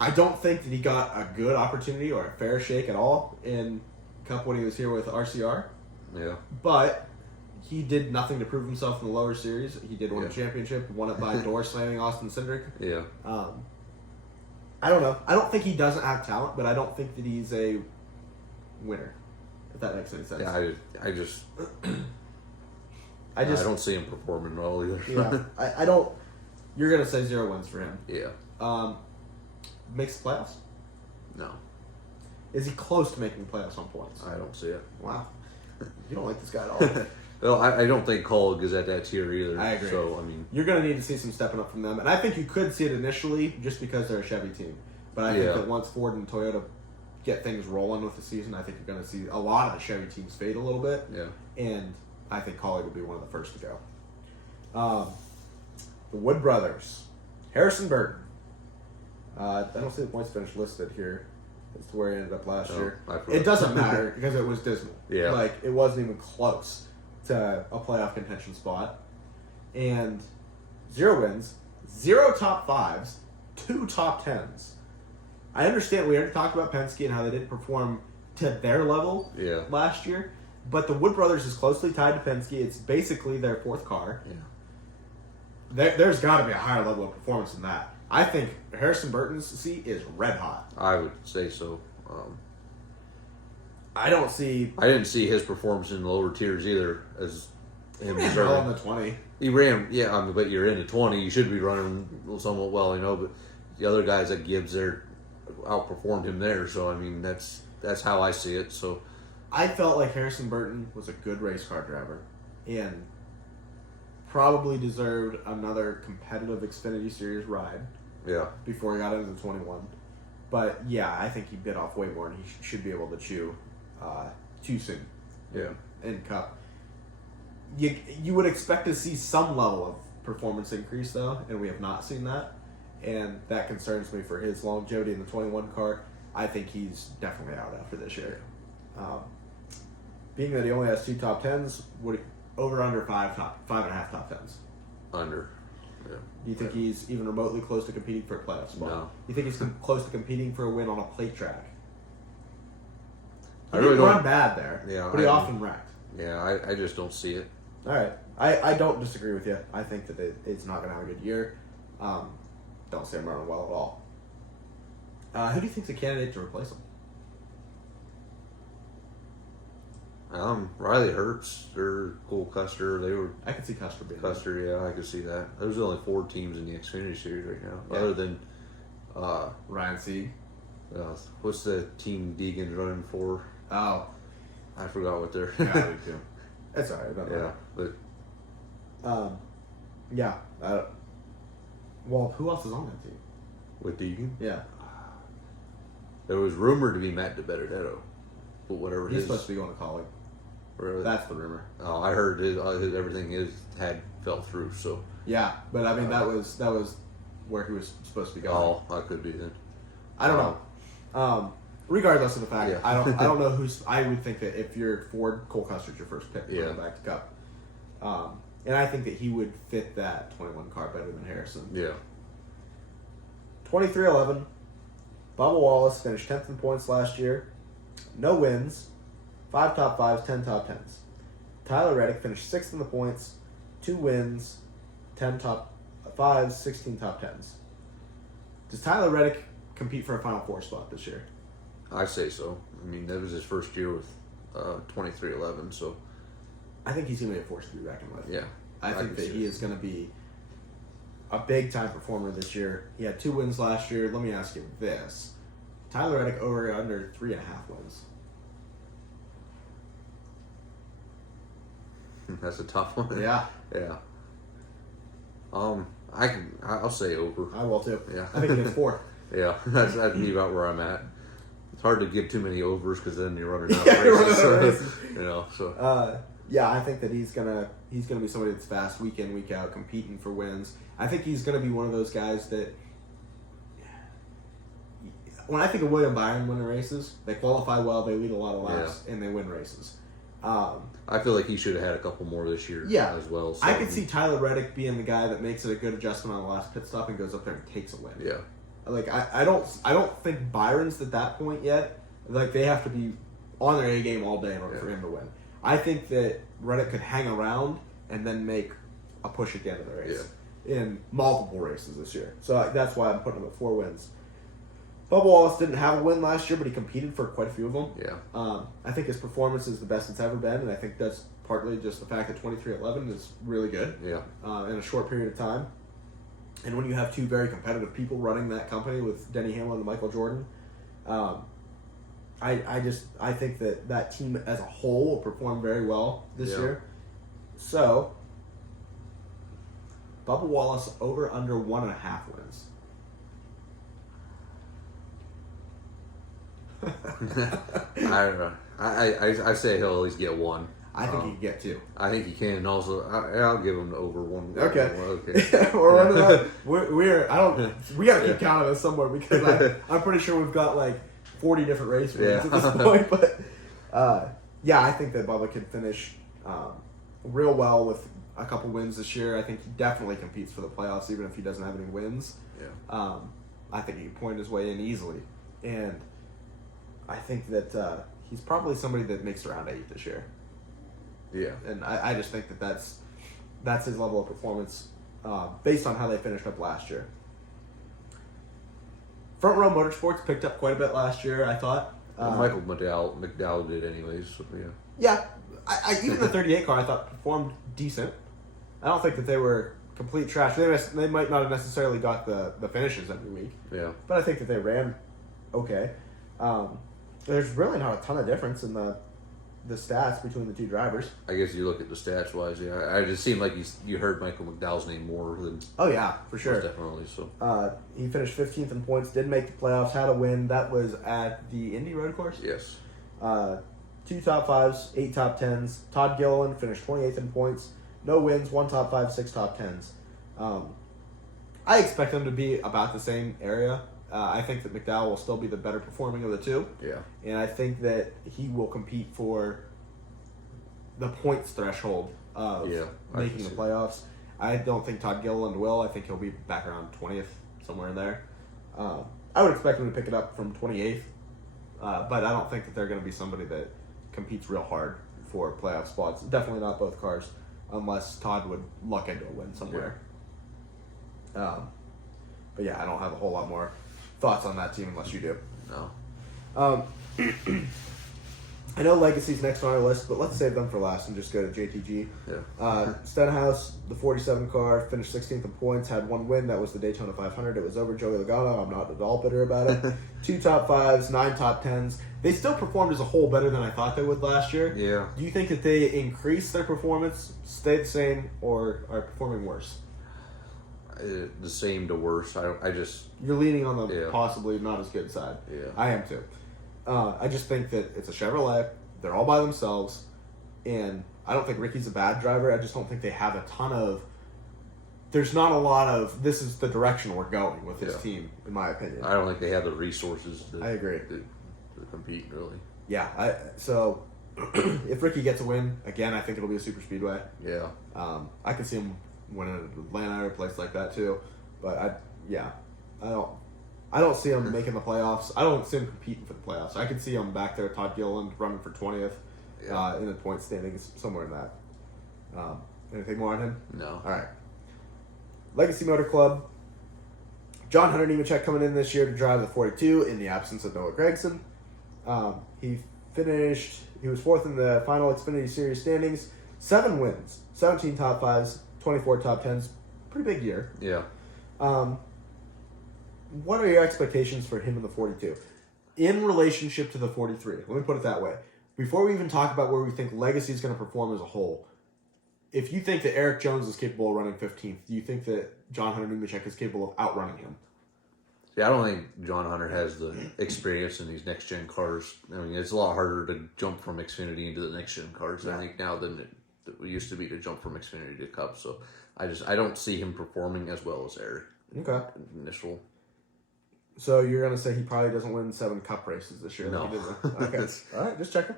I don't think that he got a good opportunity or a fair shake at all in Cup when he was here with RCR. Yeah. But he did nothing to prove himself in the lower series. He did win a championship, won it by door slamming Austin Cindric. Yeah. I don't know. I don't think he doesn't have talent, but I don't think that he's a winner, if that makes any sense. Yeah, I don't see him performing well either. Yeah, I don't. You're gonna say 0 wins for him. Yeah. Makes the playoffs? No. Is he close to making the playoffs on points? I don't see it. Wow. You don't like this guy at all. Well, I don't think Kaulig is at that tier either. I agree. So I mean, you're gonna need to see some stepping up from them, and I think you could see it initially just because they're a Chevy team. But I think that once Ford and Toyota get things rolling with the season, I think you're gonna see a lot of the Chevy teams fade a little bit. Yeah. And I think Kaulig will be one of the first to go. The Wood brothers, Harrison Burton. I don't see the points finish listed here as to where he ended up last year. It doesn't matter because it was dismal. Yeah. Like, it wasn't even close to a playoff contention spot. And 0 wins, 0 top 5s, 2 top 10s. I understand we already talked about Penske and how they didn't perform to their level last year. But the Wood brothers is closely tied to Penske. It's basically their 4th car. Yeah. There's got to be a higher level of performance than that. I think Harrison Burton's seat is red hot. I would say so. I don't see. I didn't see his performance in the lower tiers either. As him well in the 20. He ran, but you're in the 20. You should be running somewhat well, but the other guys that Gibbs there outperformed him there. So I mean that's how I see it. So I felt like Harrison Burton was a good race car driver and probably deserved another competitive Xfinity Series ride yeah, before he got into the 21. But yeah, I think he bit off way more, and he should be able to chew soon. yeah, In Cup. You would expect to see some level of performance increase though, and we have not seen that, and that concerns me for his longevity in the 21 car. I think he's definitely out after this year. Being that he only has 2 top 10s, would over under 5.5 top 10s. under. Yeah. Do you think he's even remotely close to competing for a playoff spot? No. You think he's close to competing for a win on a plate track? He I really didn't run don't. bad there, Yeah, but he often wrecked. Yeah, I just don't see it. All right. I don't disagree with you. I think that it's not going to have a good year. Don't see him running well at all. Who do you think's a candidate to replace him? Riley Hurts or Cole Custer, they were I could see Custer being Custer. Yeah, I could see that. There's only 4 teams in the Xfinity Series right now, Yeah. other than Ryan Sieg. what's the team Deegan's running for? Oh, I forgot what they're. yeah, I do too. That's all right. Yeah, but Yeah. Well, who else is on that team? with Deegan, Yeah, there was rumored to be Matt DiBenedetto, but whatever he's his. supposed to be going to college. Really? That's the rumor. Oh, I heard everything had fell through. So. Yeah, but I mean that was where he was supposed to be going. Oh, I could be then. I don't know. Regardless of the fact, Yeah. I don't know who's. I would think that if you're Ford, Cole Custer's your first pick Yeah. going back to Cup, and I think that he would fit that 21 car better than Harrison. Yeah. 23-11. Bubba Wallace finished 10th in points last year. No wins. 5 top 5s, 10 top 10s. Tyler Reddick finished 6th in the points. 2 wins. 10 top 5s, 16 top 10s. Does Tyler Reddick compete for a Final Four spot this year? I say so. I mean, that was his first year with 23-11, so I think he's going to be a force to be reckoned with. yeah. I think can that see he it. is going to be a big-time performer this year. He had 2 wins last year. Let me ask you this. Tyler Reddick over or under 3.5 wins? That's a tough one. Yeah, Yeah. I'll say over. I will too. Yeah. I think he gets 4. Yeah, that's me about where I'm at. It's hard to give too many overs because then you're running out Yeah, of you're running races. out of So, races. So Yeah, I think that he's gonna be somebody that's fast week in, week out, competing for wins. I think he's gonna be one of those guys that when I think of William Byron winning races, they qualify well, they lead a lot of laps, and they win races. I feel like he should have had a couple more this year. Yeah. as well. So, I could see Tyler Reddick being the guy that makes it a good adjustment on the last pit stop and goes up there and takes a win. Yeah. Like I don't think Byron's at that point yet. Like they have to be on their A game all day in order for him to win. I think that Reddick could hang around and then make a push at the end of the race in multiple races this year. So that's why I'm putting him at 4 wins. Bubba Wallace didn't have a win last year, but he competed for quite a few of them. Yeah. I think his performance is the best it's ever been, and I think that's partly just the fact that 23-11 is really good Yeah. in a short period of time. And when you have 2 very competitive people running that company with Denny Hamlin and Michael Jordan, I think that team as a whole will perform very well this year. So, Bubba Wallace over under 1.5 wins. I don't know. I say he'll at least get 1. I think he can get 2. I think he can. And also, I'll give him over 1. Okay. Okay. We're running out. We gotta keep count of this somewhere because I'm pretty sure we've got like 40 different race wins at this point. But I think that Bubba can finish real well with a couple wins this year. I think he definitely competes for the playoffs even if he doesn't have any wins. Yeah. I think he can point his way in easily. And I think that he's probably somebody that makes around 8 this year. Yeah. And I just think that that's his level of performance based on how they finished up last year. Front Row Motorsports picked up quite a bit last year, I thought. Michael McDowell did anyways. So, yeah. Yeah, even the 38 car I thought performed decent. I don't think that they were complete trash. They might not have necessarily got the finishes every week. Yeah. But I think that they ran okay. There's really not a ton of difference in the stats between the two drivers. I guess you look at the stats wise, yeah. I just seemed like you heard Michael McDowell's name more than. Oh yeah, for sure. Most definitely. So. He finished 15th in points. Did make the playoffs. Had a win. That was at the Indy Road Course. Yes. 2 top 5s, 8 top 10s. Todd Gilliland finished 28th in points. No wins. 1 top 5, 6 top 10s. I expect them to be about the same area. I think that McDowell will still be the better performing of the two. Yeah. And I think that he will compete for the points threshold of making the playoffs. I don't think Todd Gilliland will. I think he'll be back around 20th, somewhere in there. I would expect him to pick it up from 28th, but I don't think that they're going to be somebody that competes real hard for playoff spots. Definitely not both cars, unless Todd would luck into a win somewhere. Yeah. But yeah, I don't have a whole lot more thoughts on that team unless you do. No. I know Legacy's next on our list, but let's save them for last and just go to JTG. Yeah. Stenhouse, the 47 car, finished 16th in points, had 1 win. That was the Daytona 500. It was over Joey Logano. I'm not at all bitter about it. 2 top 5s, 9 top 10s. They still performed as a whole better than I thought they would last year. Yeah. Do you think that they increased their performance, stayed the same, or are performing worse? The same to worse. I just. You're leaning on the possibly not as good side. Yeah. I am too. I just think that it's a Chevrolet. They're all by themselves. And I don't think Ricky's a bad driver. I just don't think they have a ton of... There's not a lot of, this is the direction we're going with this team, in my opinion. I don't think they have the resources I agree. To compete, really. Yeah. So, if Ricky gets a win, again, I think it'll be a super speedway. Yeah. I could see him winning at Atlanta or a place like that, too. But, I don't see him making the playoffs. I don't see him competing for the playoffs. I could see him back there, Todd Gilliland, running for 20th in the point standings, somewhere in that. Anything more on him? No. All right. Legacy Motor Club. John Hunter Nemechek coming in this year to drive the 42 in the absence of Noah Gragson. He was 4th in the final Xfinity Series standings. 7 wins, 17 top 5s, 24 top 10s. Pretty big year. Yeah. What are your expectations for him in the 42? In relationship to the 43. Let me put it that way. Before we even talk about where we think Legacy is going to perform as a whole, if you think that Eric Jones is capable of running 15th, do you think that John Hunter Nemechek is capable of outrunning him? Yeah, I don't think John Hunter has the experience in these next-gen cars. I mean, it's a lot harder to jump from Xfinity into the next-gen cars, I think, now than it used to be to jump from Xfinity to Cup. So I don't see him performing as well as Eric. Okay. Initial. So you're going to say he probably doesn't win 7 Cup races this year? No. Okay. All right, just checking.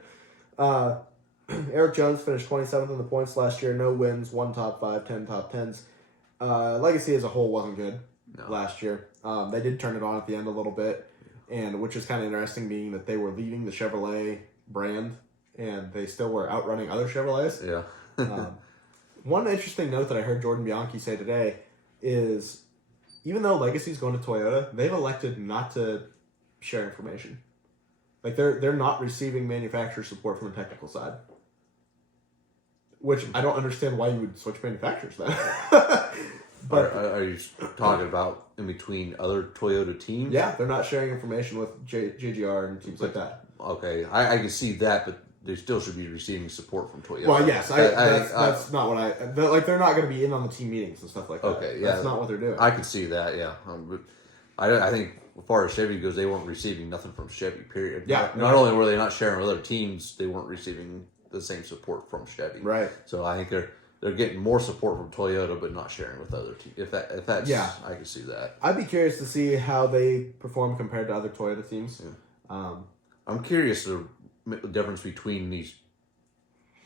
Eric Jones finished 27th in the points last year. No wins, 1 top 5, 10 top 10s. Legacy as a whole wasn't good last year. They did turn it on at the end a little bit, and which is kind of interesting, being that they were leaving the Chevrolet brand, and they still were outrunning other Chevrolets. Yeah. One interesting note that I heard Jordan Bianchi say today is, even though Legacy's going to Toyota, they've elected not to share information. Like, they're not receiving manufacturer support from the technical side. Which I don't understand why you would switch manufacturers then. But are you talking about in between other Toyota teams? Yeah, they're not sharing information with JGR and teams like that. Okay, I can see that, but they still should be receiving support from Toyota. Well, yes, that's not what they're not going to be in on the team meetings and stuff like that. Okay, yeah, that's not what they're doing. I can see that. Yeah, but I think as far as Chevy goes, they weren't receiving nothing from Chevy. Period. Yeah. Not only were they not sharing with other teams, they weren't receiving the same support from Chevy. Right. So I think they're getting more support from Toyota, but not sharing with other teams. If that's I can see that. I'd be curious to see how they perform compared to other Toyota teams. Yeah. I'm curious the difference between these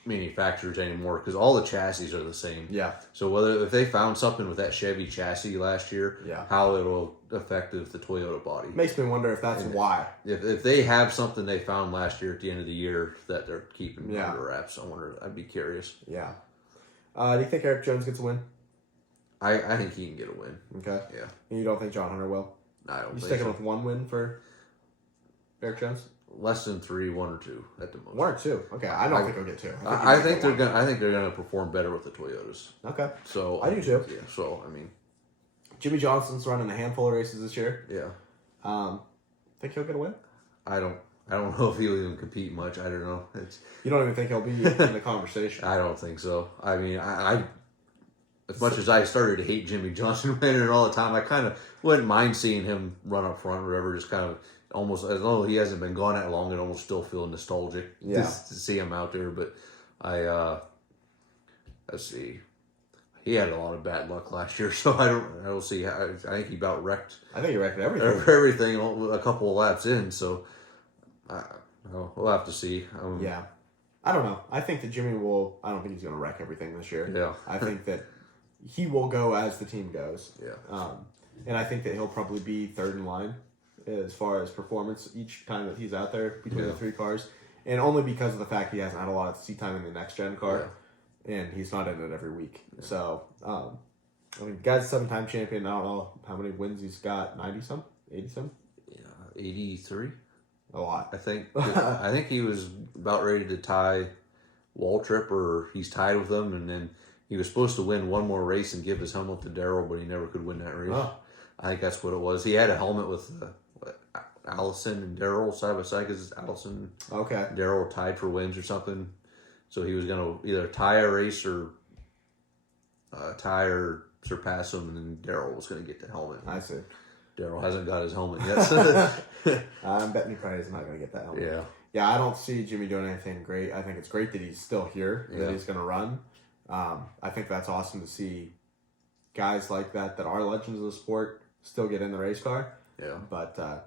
manufacturers anymore, because all the chassis are the same. Yeah. So if they found something with that Chevy chassis last year, how it'll affect the Toyota body. Makes me wonder if that's why. If they have something they found last year at the end of the year that they're keeping under wraps, I'd be curious. Yeah. Do you think Eric Jones gets a win? I think he can get a win. Okay. Yeah. And you don't think John Hunter will? I don't think sticking so. with 1 win for Eric Jones? less than 3, 1 or 2 at the most. 1 or 2. Okay, I don't think he'll get 2. I think they're gonna. I think they're gonna perform better with the Toyotas. Okay. So I do too. Yeah. So I mean, Jimmy Johnson's running a handful of races this year. yeah. Think he'll get a win? I don't know if he'll even compete much. I don't know. You don't even think he'll be in the conversation? I don't think so. I mean, I as much as I started to hate Jimmy Johnson winning all the time, I kind of wouldn't mind seeing him run up front or whatever. Just kind of almost, as though he hasn't been gone that long, it almost still feel nostalgic to see him out there. But let's see. He had a lot of bad luck last year, so I don't see. I think he about wrecked. I think he wrecked everything. Everything a couple of laps in, so we'll have to see. Yeah, I don't know. I think that Jimmy will. I don't think he's going to wreck everything this year. Yeah, I think that he will go as the team goes. Yeah, and I think that he'll probably be third in line as far as performance each time that he's out there between the 3 cars, and only because of the fact he hasn't had a lot of seat time in the next gen car. Yeah. And he's not in it every week. Yeah. So, I mean, guy's a 7-time champion. I don't know how many wins he's got. 90-some? 80-some? Yeah, 83. A lot. I think. I think he was about ready to tie Waltrip, or he's tied with him, and then he was supposed to win one more race and give his helmet to Darrell, but he never could win that race. Oh. I think that's what it was. He had a helmet with Allison and Darrell side by side, because Allison and Darrell were tied for wins or something. So he was going to either tie a race or surpass him, and then Darrell was going to get the helmet. I see. Darrell hasn't got his helmet yet. I'm betting he probably is not going to get that helmet. Yeah. Yeah, I don't see Jimmy doing anything great. I think it's great that he's still here, that he's going to run. I think that's awesome to see guys like that are legends of the sport still get in the race car. Yeah. But, I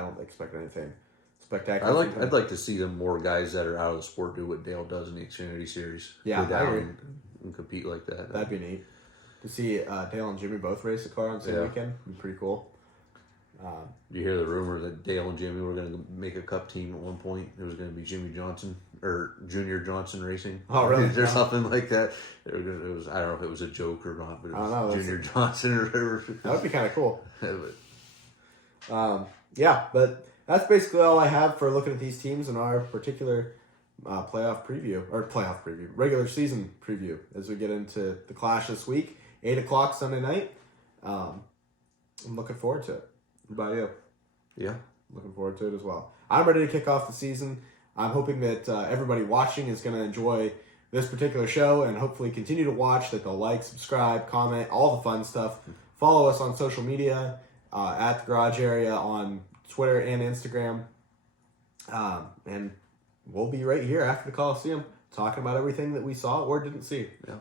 don't expect anything spectacular. I'd like to see them more guys that are out of the sport do what Dale does in the Xfinity Series. Yeah, go down and compete like that. That'd be neat to see Dale and Jimmy both race a car on the same weekend. Would be pretty cool. Did you hear the rumor that Dale and Jimmy were going to make a cup team at one point? It was going to be Jimmy Johnson or Junior Johnson Racing. Oh, really? Is there something like that? It was. I don't know if it was a joke or not, but it was Junior Johnson or whatever. That would be kind of cool. But that's basically all I have for looking at these teams in our particular regular season preview as we get into the Clash this week, 8 o'clock Sunday night. I'm looking forward to it. What about you? Yeah. Looking forward to it as well. I'm ready to kick off the season. I'm hoping that everybody watching is going to enjoy this particular show and hopefully continue to watch, that they'll like, subscribe, comment, all the fun stuff. Follow us on social media at the Garage Area on Twitter and Instagram. And we'll be right here after the Coliseum talking about everything that we saw or didn't see. Yeah.